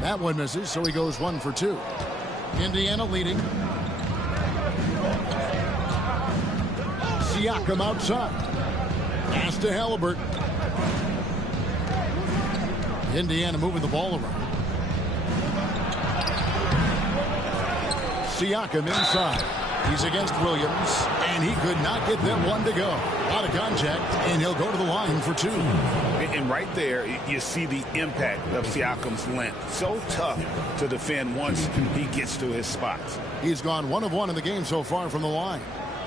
That one misses, so he goes 1 for 2. Indiana leading. Siakam outside. Pass to Halliburton. Indiana moving the ball around. Siakam inside. He's against Williams, and he could not get that one to go. Out of contact, and he'll go to the line for 2. And right there, you see the impact of Siakam's length. So tough to defend once he gets to his spots. He's gone 1 of 1 in the game so far from the line.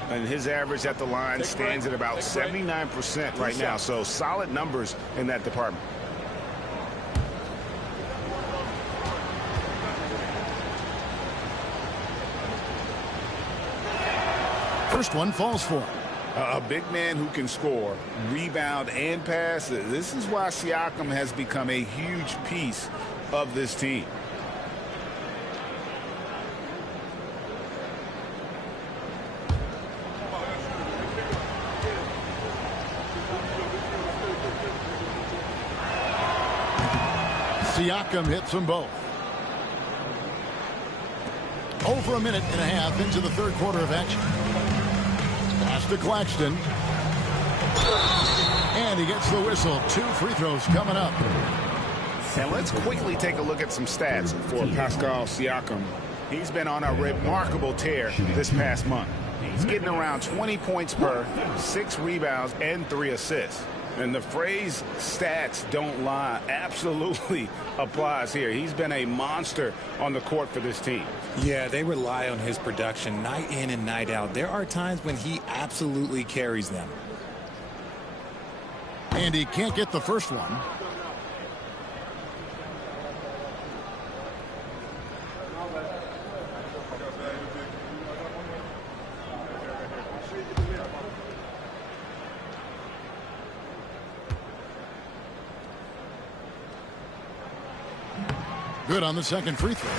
And his average at the line stands at about 79% right now. So solid numbers in that department. First one falls for him. A big man who can score, rebound, and pass. This is why Siakam has become a huge piece of this team. Siakam hits them both. Over a minute and a half into the 3rd quarter of action. Pass to Claxton. And he gets the whistle. 2 free throws coming up. And let's quickly take a look at some stats for Pascal Siakam. He's been on a remarkable tear this past month. He's getting around 20 points per, 6 rebounds, and 3 assists. And the phrase stats don't lie absolutely applies here. He's been a monster on the court for this team. Yeah, they rely on his production night in and night out. There are times when he absolutely carries them. And he can't get the first one. Good on the second free throw.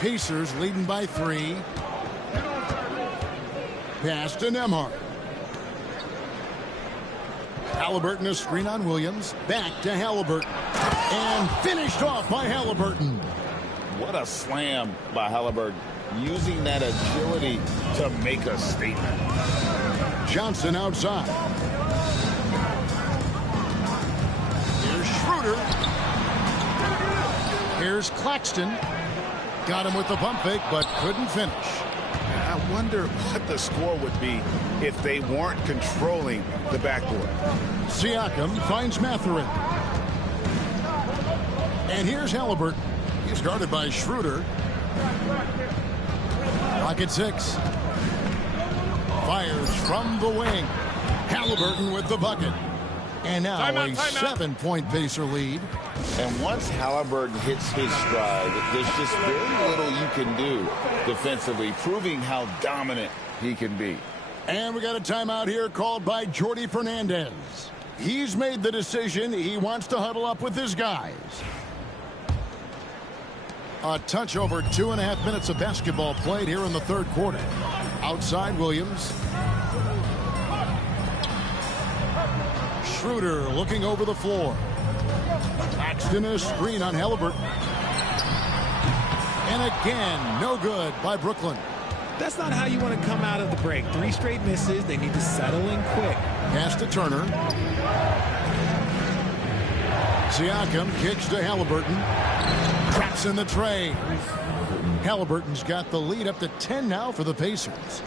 Pacers leading by 3. Pass to Nembhard. Halliburton a screen on Williams. Back to Halliburton. And finished off by Halliburton. What a slam by Halliburton. Using that agility to make a statement. Johnson outside. Schroeder. Here's Claxton. Got him with the pump fake, but couldn't finish. I wonder what the score would be if they weren't controlling the backboard. Siakam finds Mathurin. And here's Halliburton. He's guarded by Schroeder. Clock at 6. Fires from the wing. Halliburton with the bucket. And now a 7-point Pacer lead. And once Halliburton hits his stride, there's just very little you can do defensively, proving how dominant he can be. And we got a timeout here called by Jordi Fernandez. He's made the decision. He wants to huddle up with his guys. A touch over 2.5 minutes of basketball played here in the third quarter. Outside Williams. Schroeder looking over the floor. Claxton a screen on Halliburton. And again, no good by Brooklyn. That's not how you want to come out of the break. 3 straight misses. They need to settle in quick. Pass to Turner. Siakam kicks to Halliburton. Traps in the tray. Halliburton's got the lead up to 10 now for the Pacers.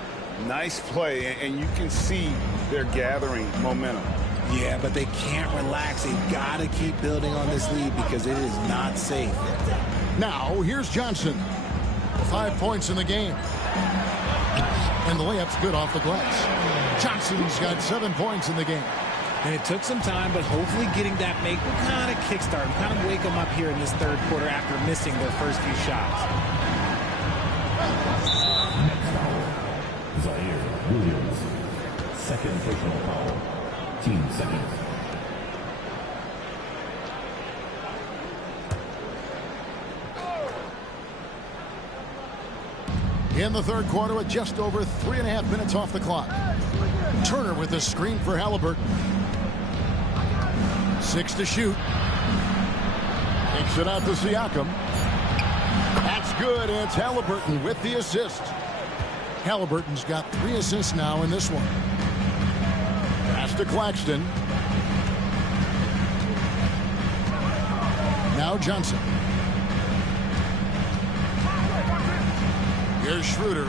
Nice play, and you can see they're gathering momentum. Yeah, but they can't relax. They've got to keep building on this lead because it is not safe. Now, here's Johnson. 5 points in the game. And the layup's good off the glass. Johnson's got 7 points in the game. And it took some time, but hopefully getting that make will kind of kickstart and kind of wake them up here in this third quarter after missing their first few shots. Zaire Williams, second personal foul, team second. In the third quarter with just over 3.5 minutes off the clock. Turner with the screen for Halliburton. 6 to shoot. Takes it out to Siakam. That's good. It's Halliburton with the assist. Halliburton's got 3 assists now in this one. Pass to Claxton. Now Johnson. Here's Schroeder.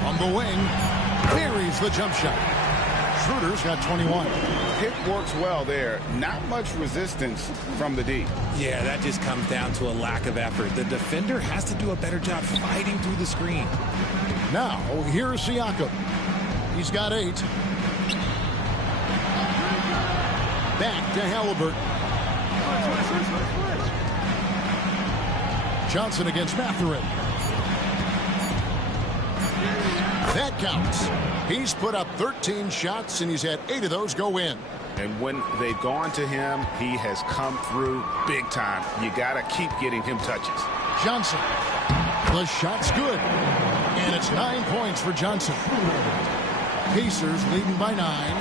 From the wing. Buries the jump shot. Schroeder's got 21. Pick works well there. Not much resistance from the D. Yeah, that just comes down to a lack of effort. The defender has to do a better job fighting through the screen. Now, here's Siakam. He's got 8. Back to Halliburton. Johnson against Mathurin. That counts. He's put up 13 shots, and he's had 8 of those go in. And when they've gone to him, he has come through big time. You got to keep getting him touches. Johnson. The shot's good. And it's 9 points for Johnson. Pacers leading by 9.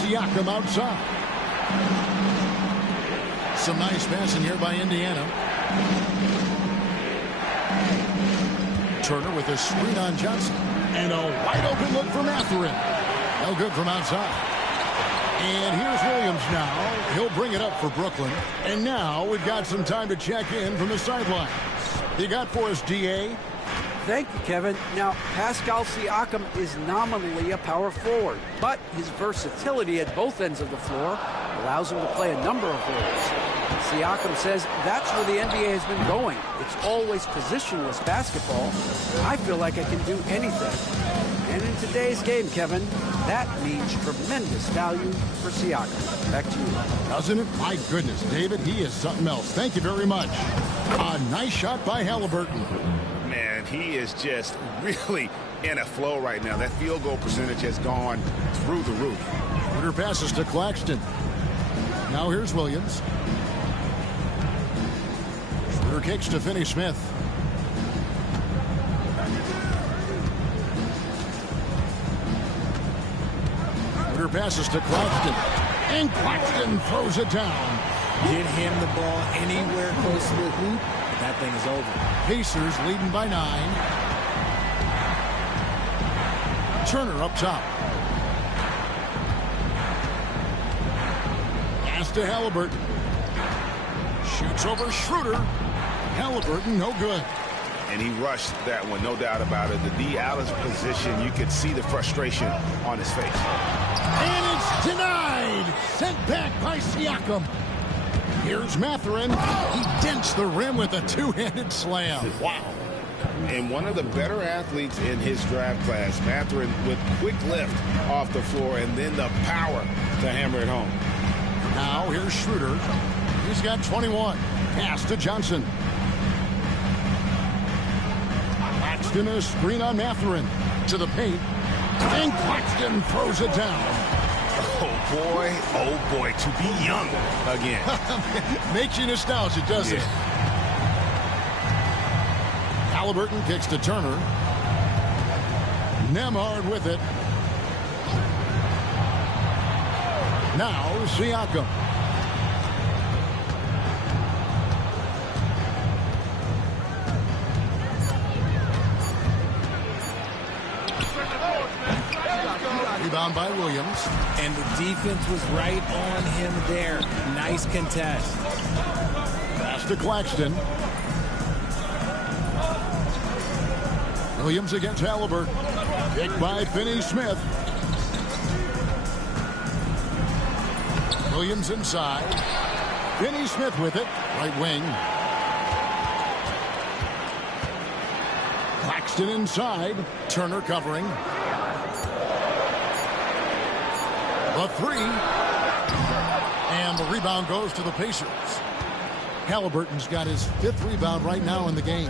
Siakam outside. Some nice passing here by Indiana. Turner with a screen on Johnson. And a wide open look for Mathurin. No good from outside. And here's Williams now. He'll bring it up for Brooklyn. And now we've got some time to check in from the sidelines. You got for us, D.A.? Thank you, Kevin. Now, Pascal Siakam is nominally a power forward, but his versatility at both ends of the floor allows him to play a number of roles. Siakam says that's where the NBA has been going. It's always positionless basketball. I feel like I can do anything. And in today's game, Kevin, that means tremendous value for Siakam. Back to you. Doesn't it? My goodness, David, he is something else. Thank you very much. A nice shot by Halliburton. Man, he is just really in a flow right now. That field goal percentage has gone through the roof. Schroeder passes to Claxton. Now here's Williams. Schroeder kicks to Finney-Smith. Schroeder passes to Claxton. And Claxton throws it down. Get him the ball anywhere close to the hoop. That thing is over. Pacers leading by 9. Turner up top. Pass to Halliburton. Shoots over Schroeder. Halliburton, no good. And he rushed that one, no doubt about it. The D out of position, you could see the frustration on his face. And it's denied. Sent back by Siakam. Here's Mathurin. He dents the rim with a two-handed slam. Wow. and one of the better athletes in his draft class. Mathurin with quick lift off the floor and then the power to hammer it home. Now here's Schroeder. He's got 21. Pass to Johnson. Claxton a screen on Mathurin. To the paint. And Claxton throws it down. Oh boy, to be young again. Makes you nostalgic, doesn't it? Halliburton kicks to Turner. Nembhard with it. Now Siakam. Rebound by Williams. And the defense was right on him there. Nice contest. Pass to Claxton. Williams against Halliburton. Picked by Finney-Smith. Williams inside. Finney-Smith with it. Right wing. Claxton inside. Turner covering. The three. And the rebound goes to the Pacers. Halliburton's got his 5th rebound right now in the game.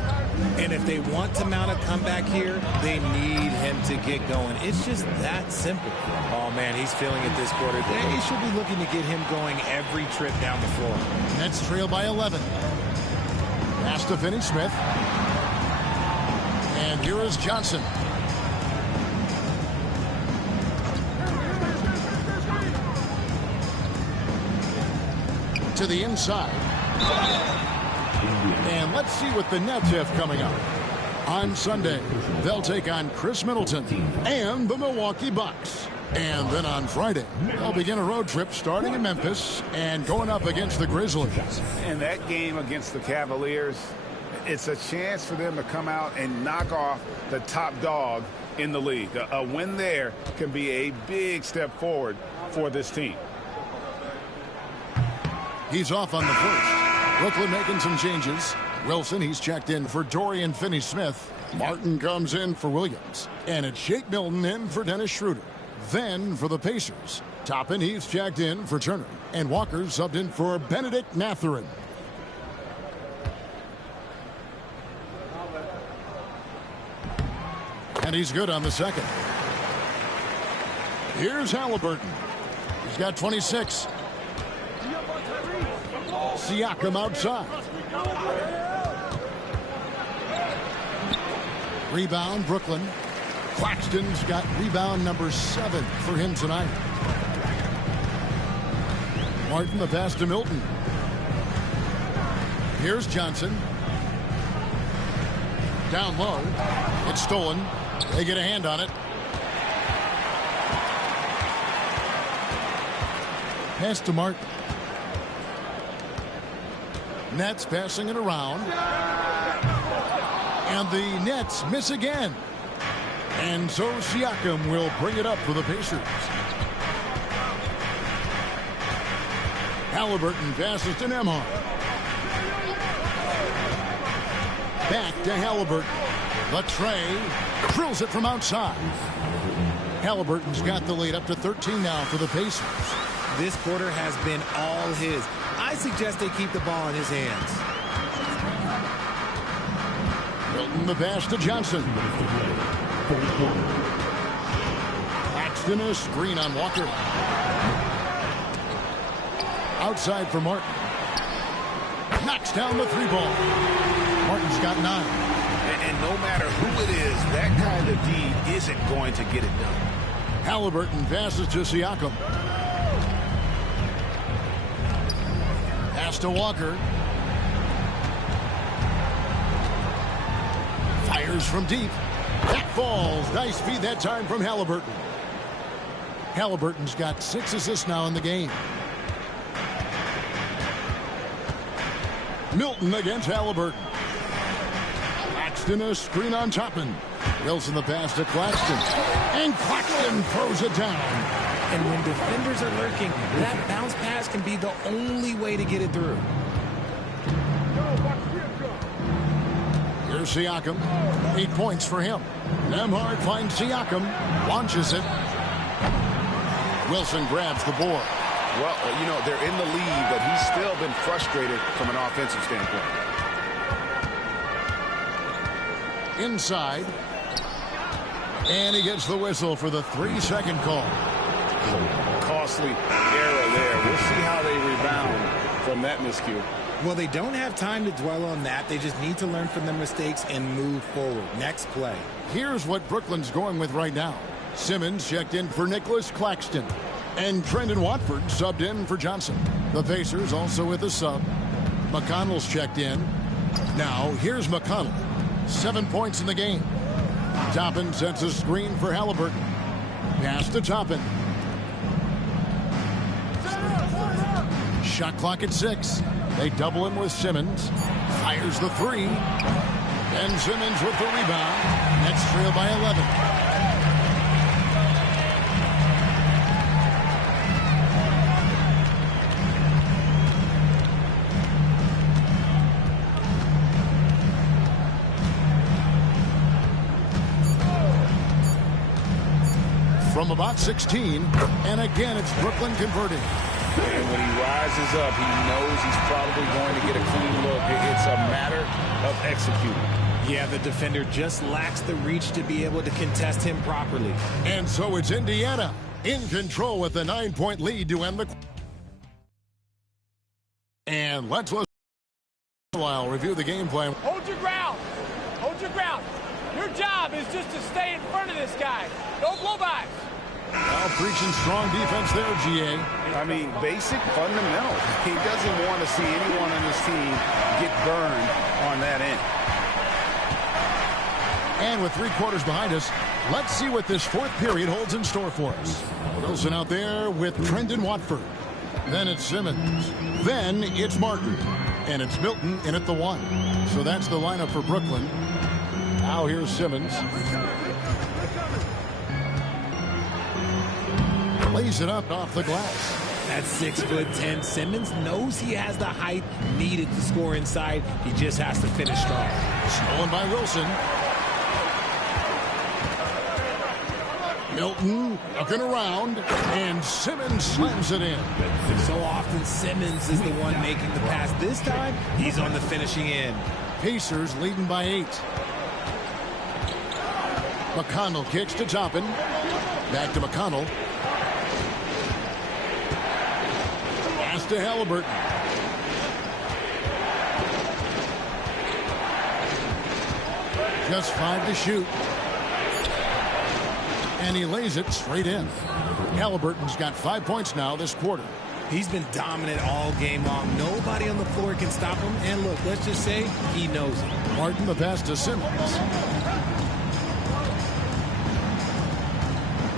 And if they want to mount a comeback here, they need him to get going. It's just that simple. Oh, man, he's feeling it this quarter. They should be looking to get him going every trip down the floor. Nets trail by 11. Pass to Finney-Smith. And here is Johnson. To the inside. And let's see what the Nets have coming up. On Sunday, they'll take on Chris Middleton and the Milwaukee Bucks. And then on Friday, they'll begin a road trip starting in Memphis and going up against the Grizzlies. And that game against the Cavaliers, it's a chance for them to come out and knock off the top dog in the league. A win there can be a big step forward for this team. He's off on the first. Brooklyn making some changes. Wilson, he's checked in for Dorian Finney-Smith. Martin comes in for Williams. And it's Shake Milton in for Dennis Schroeder. Then for the Pacers, Toppin, he's checked in for Turner. And Walker subbed in for Benedict Mathurin. And he's good on the second. Here's Halliburton. He's got 26. Siakam outside. Rebound, Brooklyn. Claxton's got rebound number 7 for him tonight. Martin, the pass to Milton. Here's Johnson. Down low. It's stolen. They get a hand on it. Pass to Martin. Nets passing it around. And the Nets miss again. And so Siakam will bring it up for the Pacers. Halliburton passes to Nembhard. Back to Halliburton. Latrey drills it from outside. Halliburton's got the lead up to 13 now for the Pacers. This quarter has been all his. I suggest they keep the ball in his hands. Milton the pass to Johnson. Claxton a screen on Walker. Outside for Martin. Knocks down the 3-ball. Martin's got 9. And no matter who it is, that kind of deed isn't going to get it done. Halliburton passes to Siakam. Pass to Walker. Fires from deep. That falls. Nice feed that time from Halliburton. Halliburton's got 6 assists now in the game. Milton against Halliburton. Claxton a screen on Toppin. Wilson the pass to Claxton. And Claxton throws it down. And when defenders are lurking, that bounce pass can be the only way to get it through. Here's Siakam. 8 points for him. Nembhard finds Siakam. Launches it. Wilson grabs the board. Well, you know, they're in the lead, but he's still been frustrated from an offensive standpoint. Inside. And he gets the whistle for the 3-second call. Costly error there. We'll see how they rebound from that miscue. Well, they don't have time to dwell on that. They just need to learn from their mistakes and move forward. Next play. Here's what Brooklyn's going with right now. Simmons checked in for Nicholas Claxton. And Trendon Watford subbed in for Johnson. The Pacers also with a sub. McConnell's checked in. Now, here's McConnell. 7 points in the game. Toppin sets a screen for Halliburton. Pass to Toppin. Shot clock at 6. They double him with Simmons. Fires the 3. Ben Simmons with the rebound. Nets trail by 11. From about 16, and again it's Brooklyn converting. And when he rises up, he knows he's probably going to get a clean look. It's a matter of executing. Yeah, the defender just lacks the reach to be able to contest him properly. And so it's Indiana in control with a 9-point lead to end the. And let's listen while review the game plan. Hold your ground. Hold your ground. Your job is just to stay in front of this guy. Don't blow by. Now preaching strong defense there, GA. I mean, basic fundamentals. He doesn't want to see anyone on his team get burned on that end. And with 3 quarters behind us, let's see what this 4th period holds in store for us. Wilson out there with Trendon Watford. Then it's Simmons. Then it's Martin. And it's Milton in at the 1. So that's the lineup for Brooklyn. Now here's Simmons. Lays it up off the glass. At 6'10", Simmons knows he has the height needed to score inside. He just has to finish strong. Stolen by Wilson. Milton looking around, and Simmons slams it in. So often Simmons is the one making the pass. This time, he's on the finishing end. Pacers leading by 8. McConnell kicks to Toppin. Back to McConnell. Pass to Halliburton. Just 5 to shoot. And he lays it straight in. Halliburton's got 5 points now this quarter. He's been dominant all game long. Nobody on the floor can stop him. And look, let's just say he knows it. Martin the pass to Simmons.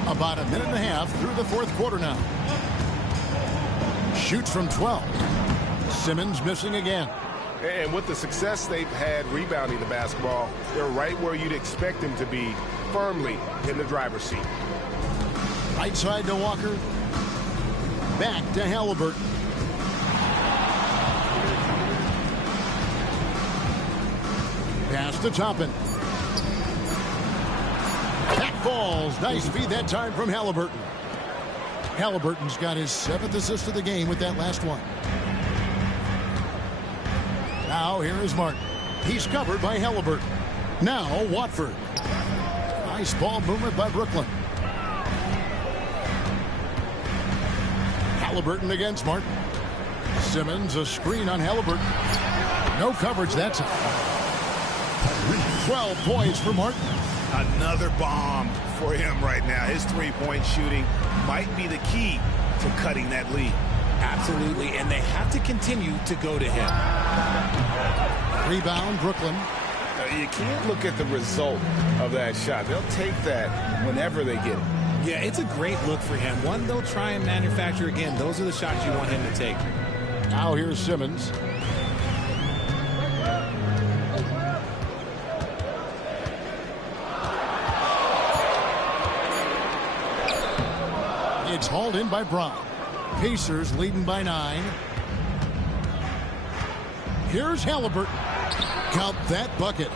About a minute and a half through the 4th quarter now. Shoots from 12. Simmons missing again. And with the success they've had rebounding the basketball, they're right where you'd expect them to be, firmly in the driver's seat. Right side to Walker. Back to Halliburton. Pass to Toppin. That falls. Nice feed that time from Halliburton. Halliburton's got his 7th assist of the game with that last one. Now here is Martin. He's covered by Halliburton. Now Watford. Nice ball movement by Brooklyn. Halliburton against Martin. Simmons, a screen on Halliburton. No coverage that time. 12 points for Martin. Another bomb for him right now. His 3-point shooting might be the key to cutting that lead. Absolutely, and they have to continue to go to him. Rebound, Brooklyn. You can't look at the result of that shot. They'll take that whenever they get it. Yeah, it's a great look for him. One they'll try and manufacture again. Those are the shots you want him to take. Now here's Simmons. It's hauled in by Brown. Pacers leading by 9. Here's Halliburton. Count that bucket.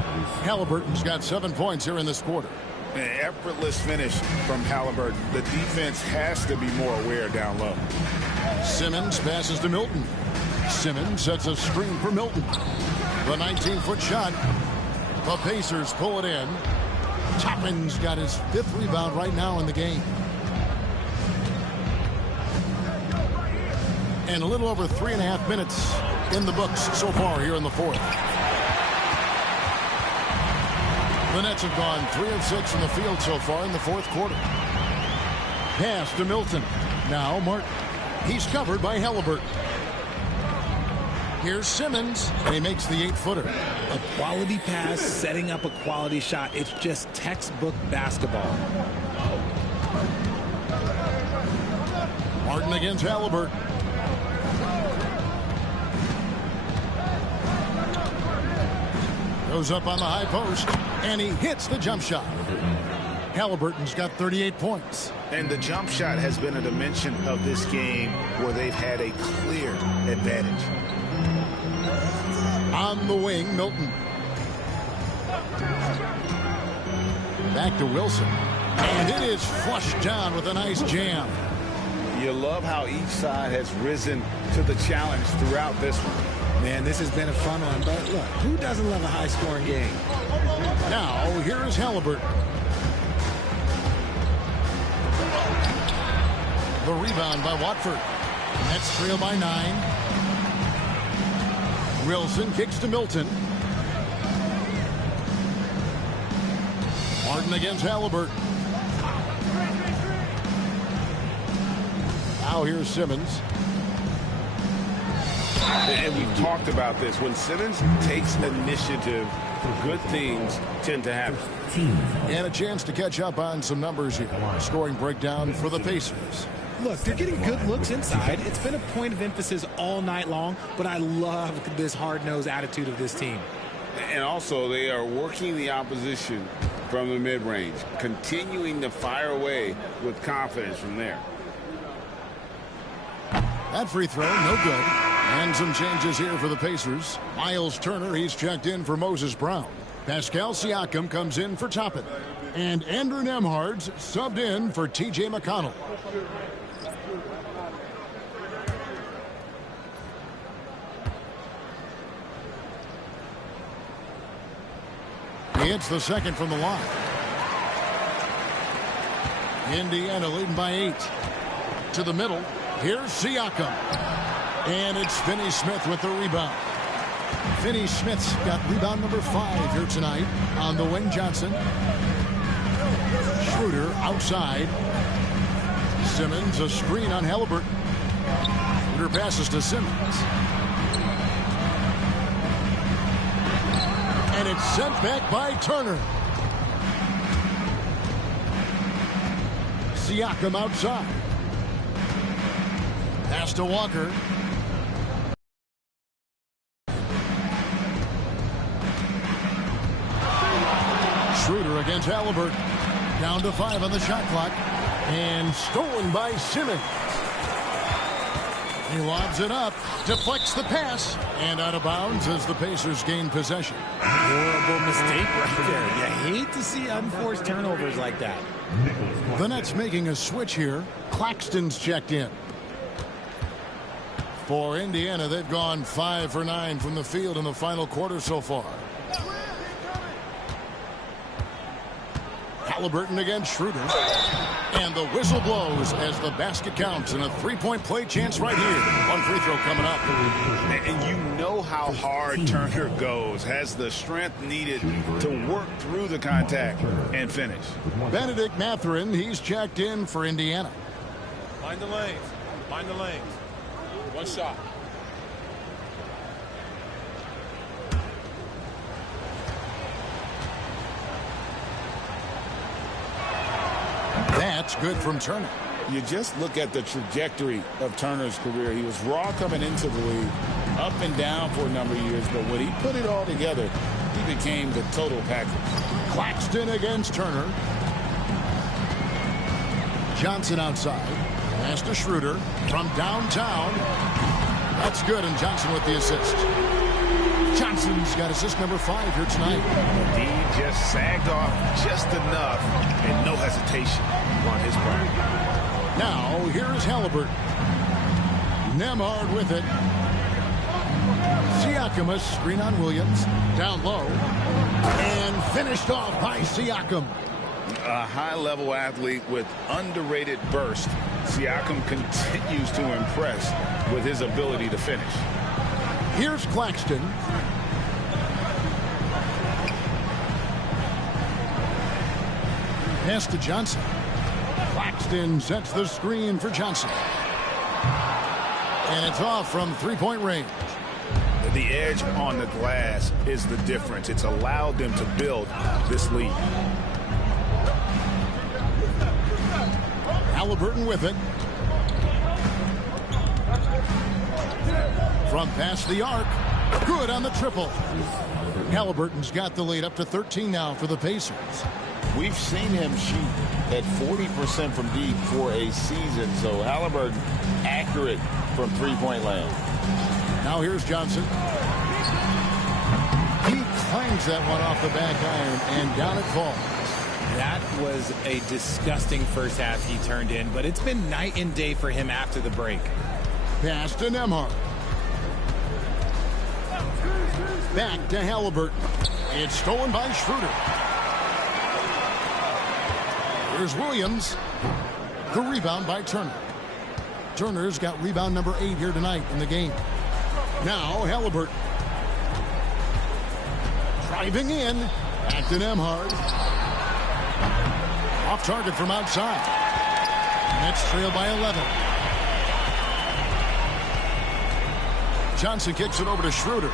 Halliburton's got 7 points here in this quarter. An effortless finish from Halliburton. The defense has to be more aware down low. Simmons passes to Milton. Simmons sets a screen for Milton. The 19-foot shot. The Pacers pull it in. Toppin's got his 5th rebound right now in the game. And a little over 3.5 minutes in the books so far here in the fourth. The Nets have gone 3 of 6 from the field so far in the fourth quarter. Pass to Milton. Now Martin. He's covered by Halliburton. Here's Simmons, and he makes the 8-footer. A quality pass, setting up a quality shot. It's just textbook basketball. Martin against Halliburton. Goes up on the high post, and he hits the jump shot. Halliburton's got 38 points. And the jump shot has been a dimension of this game where they've had a clear advantage. On the wing, Milton. Back to Wilson. And it is flushed down with a nice jam. You love how each side has risen to the challenge throughout this one. Man, this has been a fun one, but look, who doesn't love a high-scoring game? Now, here is Halliburton. The rebound by Watford. Nets trail by 9. Wilson kicks to Milton. Martin against Halliburton. Now here's Simmons. And we've talked about this. When Simmons takes initiative, good things tend to happen. And a chance to catch up on some numbers here. Scoring breakdown for the Pacers. Look, they're getting good looks inside. It's been a point of emphasis all night long, but I love this hard-nosed attitude of this team. And also, they are working the opposition from the mid-range, continuing to fire away with confidence from there. That free throw, no good. And some changes here for the Pacers. Miles Turner, he's checked in for Moses Brown. Pascal Siakam comes in for Toppin. And Andrew Nembhard's subbed in for T.J. McConnell. He hits the second from the line. Indiana leading by 8. To the middle. Here's Siakam. And it's Finney-Smith with the rebound. Finney-Smith's got rebound number 5 here tonight. On the wing, Johnson. Schroeder outside. Simmons, a screen on Halliburton. Schroeder passes to Simmons. And it's sent back by Turner. Siakam outside. Pass to Walker. Schroeder against Halliburton. Down to 5 on the shot clock. And stolen by Simmons. He lobs it up, deflects the pass, and out of bounds as the Pacers gain possession. Horrible mistake right there. You hate to see unforced turnovers like that. The Nets making a switch here. Claxton's checked in. For Indiana, they've gone 5 for 9 from the field in the final quarter so far. Halliburton against Schroeder. And the whistle blows as the basket counts and a 3-point play chance right here. One free throw coming up. And you know how hard Turner goes. Has the strength needed to work through the contact and finish. Benedict Mathurin, he's checked in for Indiana. Mind the lanes. Mind the lanes. One shot. That's good from Turner. You just look at the trajectory of Turner's career. He was raw coming into the league, up and down for a number of years, but when he put it all together, he became the total package. Claxton against Turner. Johnson outside. Pass to Schroeder from downtown. That's good, and Johnson with the assist. Johnson's got assist number 5 here tonight. D just sagged off just enough and no hesitation on his part. Now, here is Halliburton. Nemhard with it. Siakam, a screen on Williams. Down low. And finished off by Siakam. A high-level athlete with underrated burst. Siakam continues to impress with his ability to finish. Here's Claxton. Pass to Johnson. Claxton sets the screen for Johnson. And it's off from three-point range. The edge on the glass is the difference. It's allowed them to build this lead. Halliburton with it. From past the arc. Good on the triple. Halliburton's got the lead up to 13 now for the Pacers. We've seen him shoot at 40% from deep for a season, so Halliburton accurate from three-point land. Now here's Johnson. He clangs that one off the back iron, and down it falls. That was a disgusting first half he turned in, but it's been night and day for him after the break. Pass to Nemhard. Back to Halliburton. It's stolen by Schroeder. Here's Williams. The rebound by Turner. Turner's got rebound number 8 here tonight in the game. Now Halliburton. Driving in. Back to Nemhard. Off target from outside. Nets trail by 11. Johnson kicks it over to Schroeder.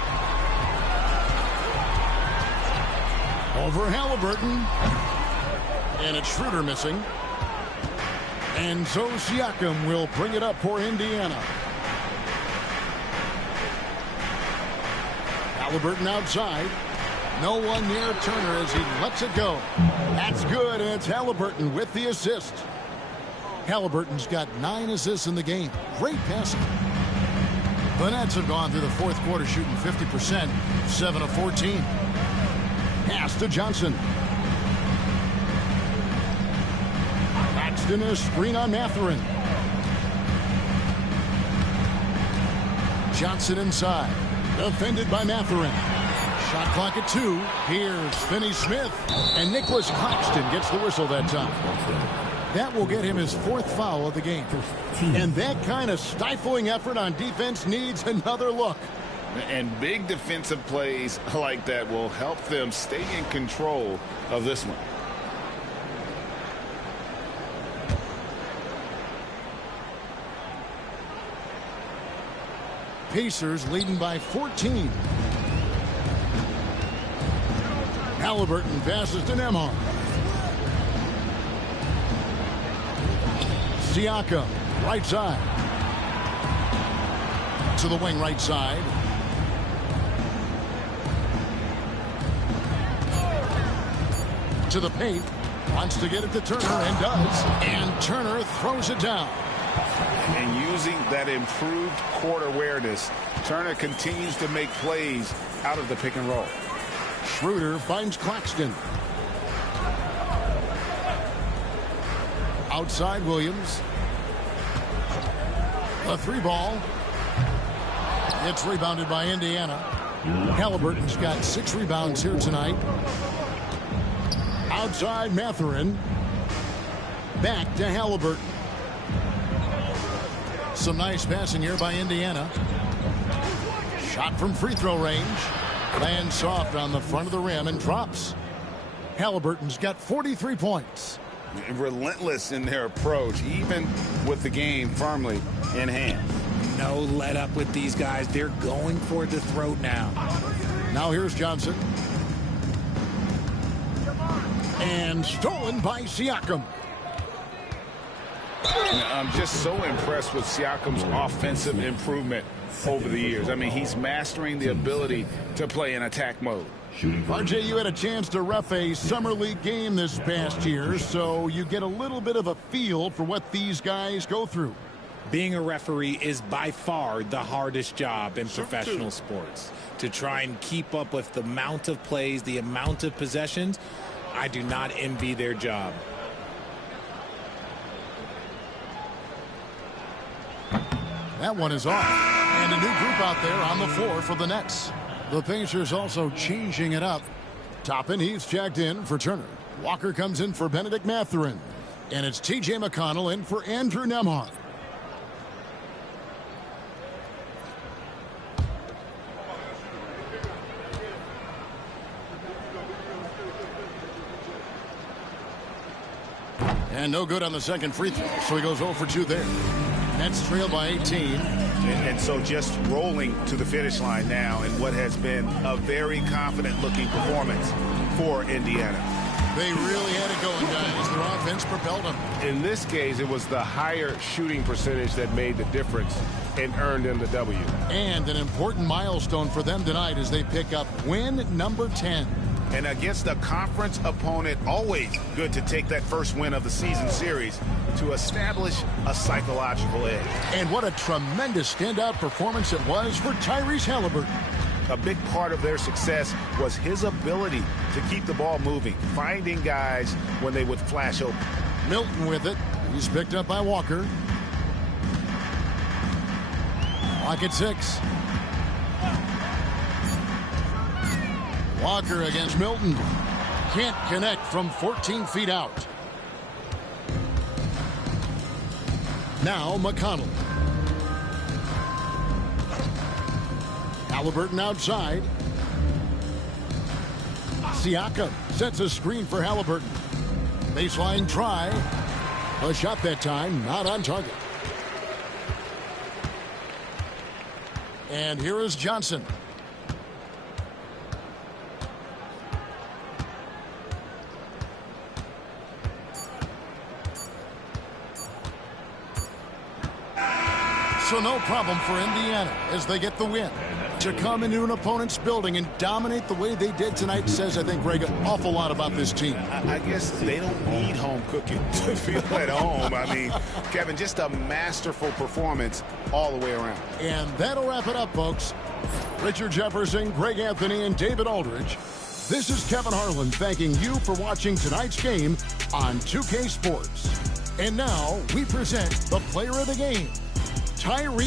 Over Halliburton. And it's Schroeder missing. And so Siakam will bring it up for Indiana. Halliburton outside. No one near Turner as he lets it go. That's good, and it's Halliburton with the assist. Halliburton's got 9 assists in the game. Great passing. The Nets have gone through the fourth quarter shooting 50%, 7 of 14. Pass to Johnson. Claxton a screen on Mathurin. Johnson inside. Defended by Mathurin. Shot clock at 2. Here's Finney-Smith. And Nicholas Claxton gets the whistle that time. That will get him his 4th foul of the game. And that kind of stifling effort on defense needs another look. And big defensive plays like that will help them stay in control of this one. Pacers leading by 14. Halliburton passes to Nemhard. Siakam, right side. To the wing right side. To the paint. Wants to get it to Turner and does. And Turner throws it down. And using that improved court awareness, Turner continues to make plays out of the pick and roll. Schroeder finds Claxton. Outside Williams. A 3-ball. It's rebounded by Indiana. Halliburton's got 6 rebounds here tonight. Outside Mathurin. Back to Halliburton. Some nice passing here by Indiana. Shot from free throw range. Lands soft on the front of the rim and drops. Halliburton's got 43 points. Relentless in their approach, even with the game firmly in hand. No let up with these guys. They're going for the throat now. Now here's Johnson. And stolen by Siakam. I'm just so impressed with Siakam's offensive improvement over the years. I mean, he's mastering the ability to play in attack mode. RJ, you had a chance to ref a summer league game this past year, so you get a little bit of a feel for what these guys go through. Being a referee is by far the hardest job in professional sports. To try and keep up with the amount of plays, the amount of possessions, I do not envy their job. That one is off. And a new group out there on the floor for the Nets. The Pacers also changing it up. Toppin, he's checked in for Turner. Walker comes in for Benedict Mathurin. And it's T.J. McConnell in for Andrew Nembhard. And no good on the second free throw, so he goes 0 for 2 there. Nets trail by 18. And so just rolling to the finish line now in what has been a very confident-looking performance for Indiana. They really had it going, guys. Their offense propelled them. In this case, it was the higher shooting percentage that made the difference and earned them the W. And an important milestone for them tonight as they pick up win number 10. And against a conference opponent, always good to take that first win of the season series to establish a psychological edge. And what a tremendous standout performance it was for Tyrese Halliburton. A big part of their success was his ability to keep the ball moving, finding guys when they would flash open. Milton with it. He's picked up by Walker. Clock at 6. Walker against Milton. Can't connect from 14 feet out. Now McConnell. Halliburton outside. Siakam sets a screen for Halliburton. Baseline try. A shot that time, not on target. And here is Johnson. So no problem for Indiana as they get the win. To come into an opponent's building and dominate the way they did tonight says, I think, Greg, an awful lot about this team. I guess they don't need home cooking to feel at home. I mean, Kevin, just a masterful performance all the way around. And that'll wrap it up, folks. Richard Jefferson, Greg Anthony, and David Aldridge. This is Kevin Harlan thanking you for watching tonight's game on 2K Sports. And now we present the player of the game, Tyrese.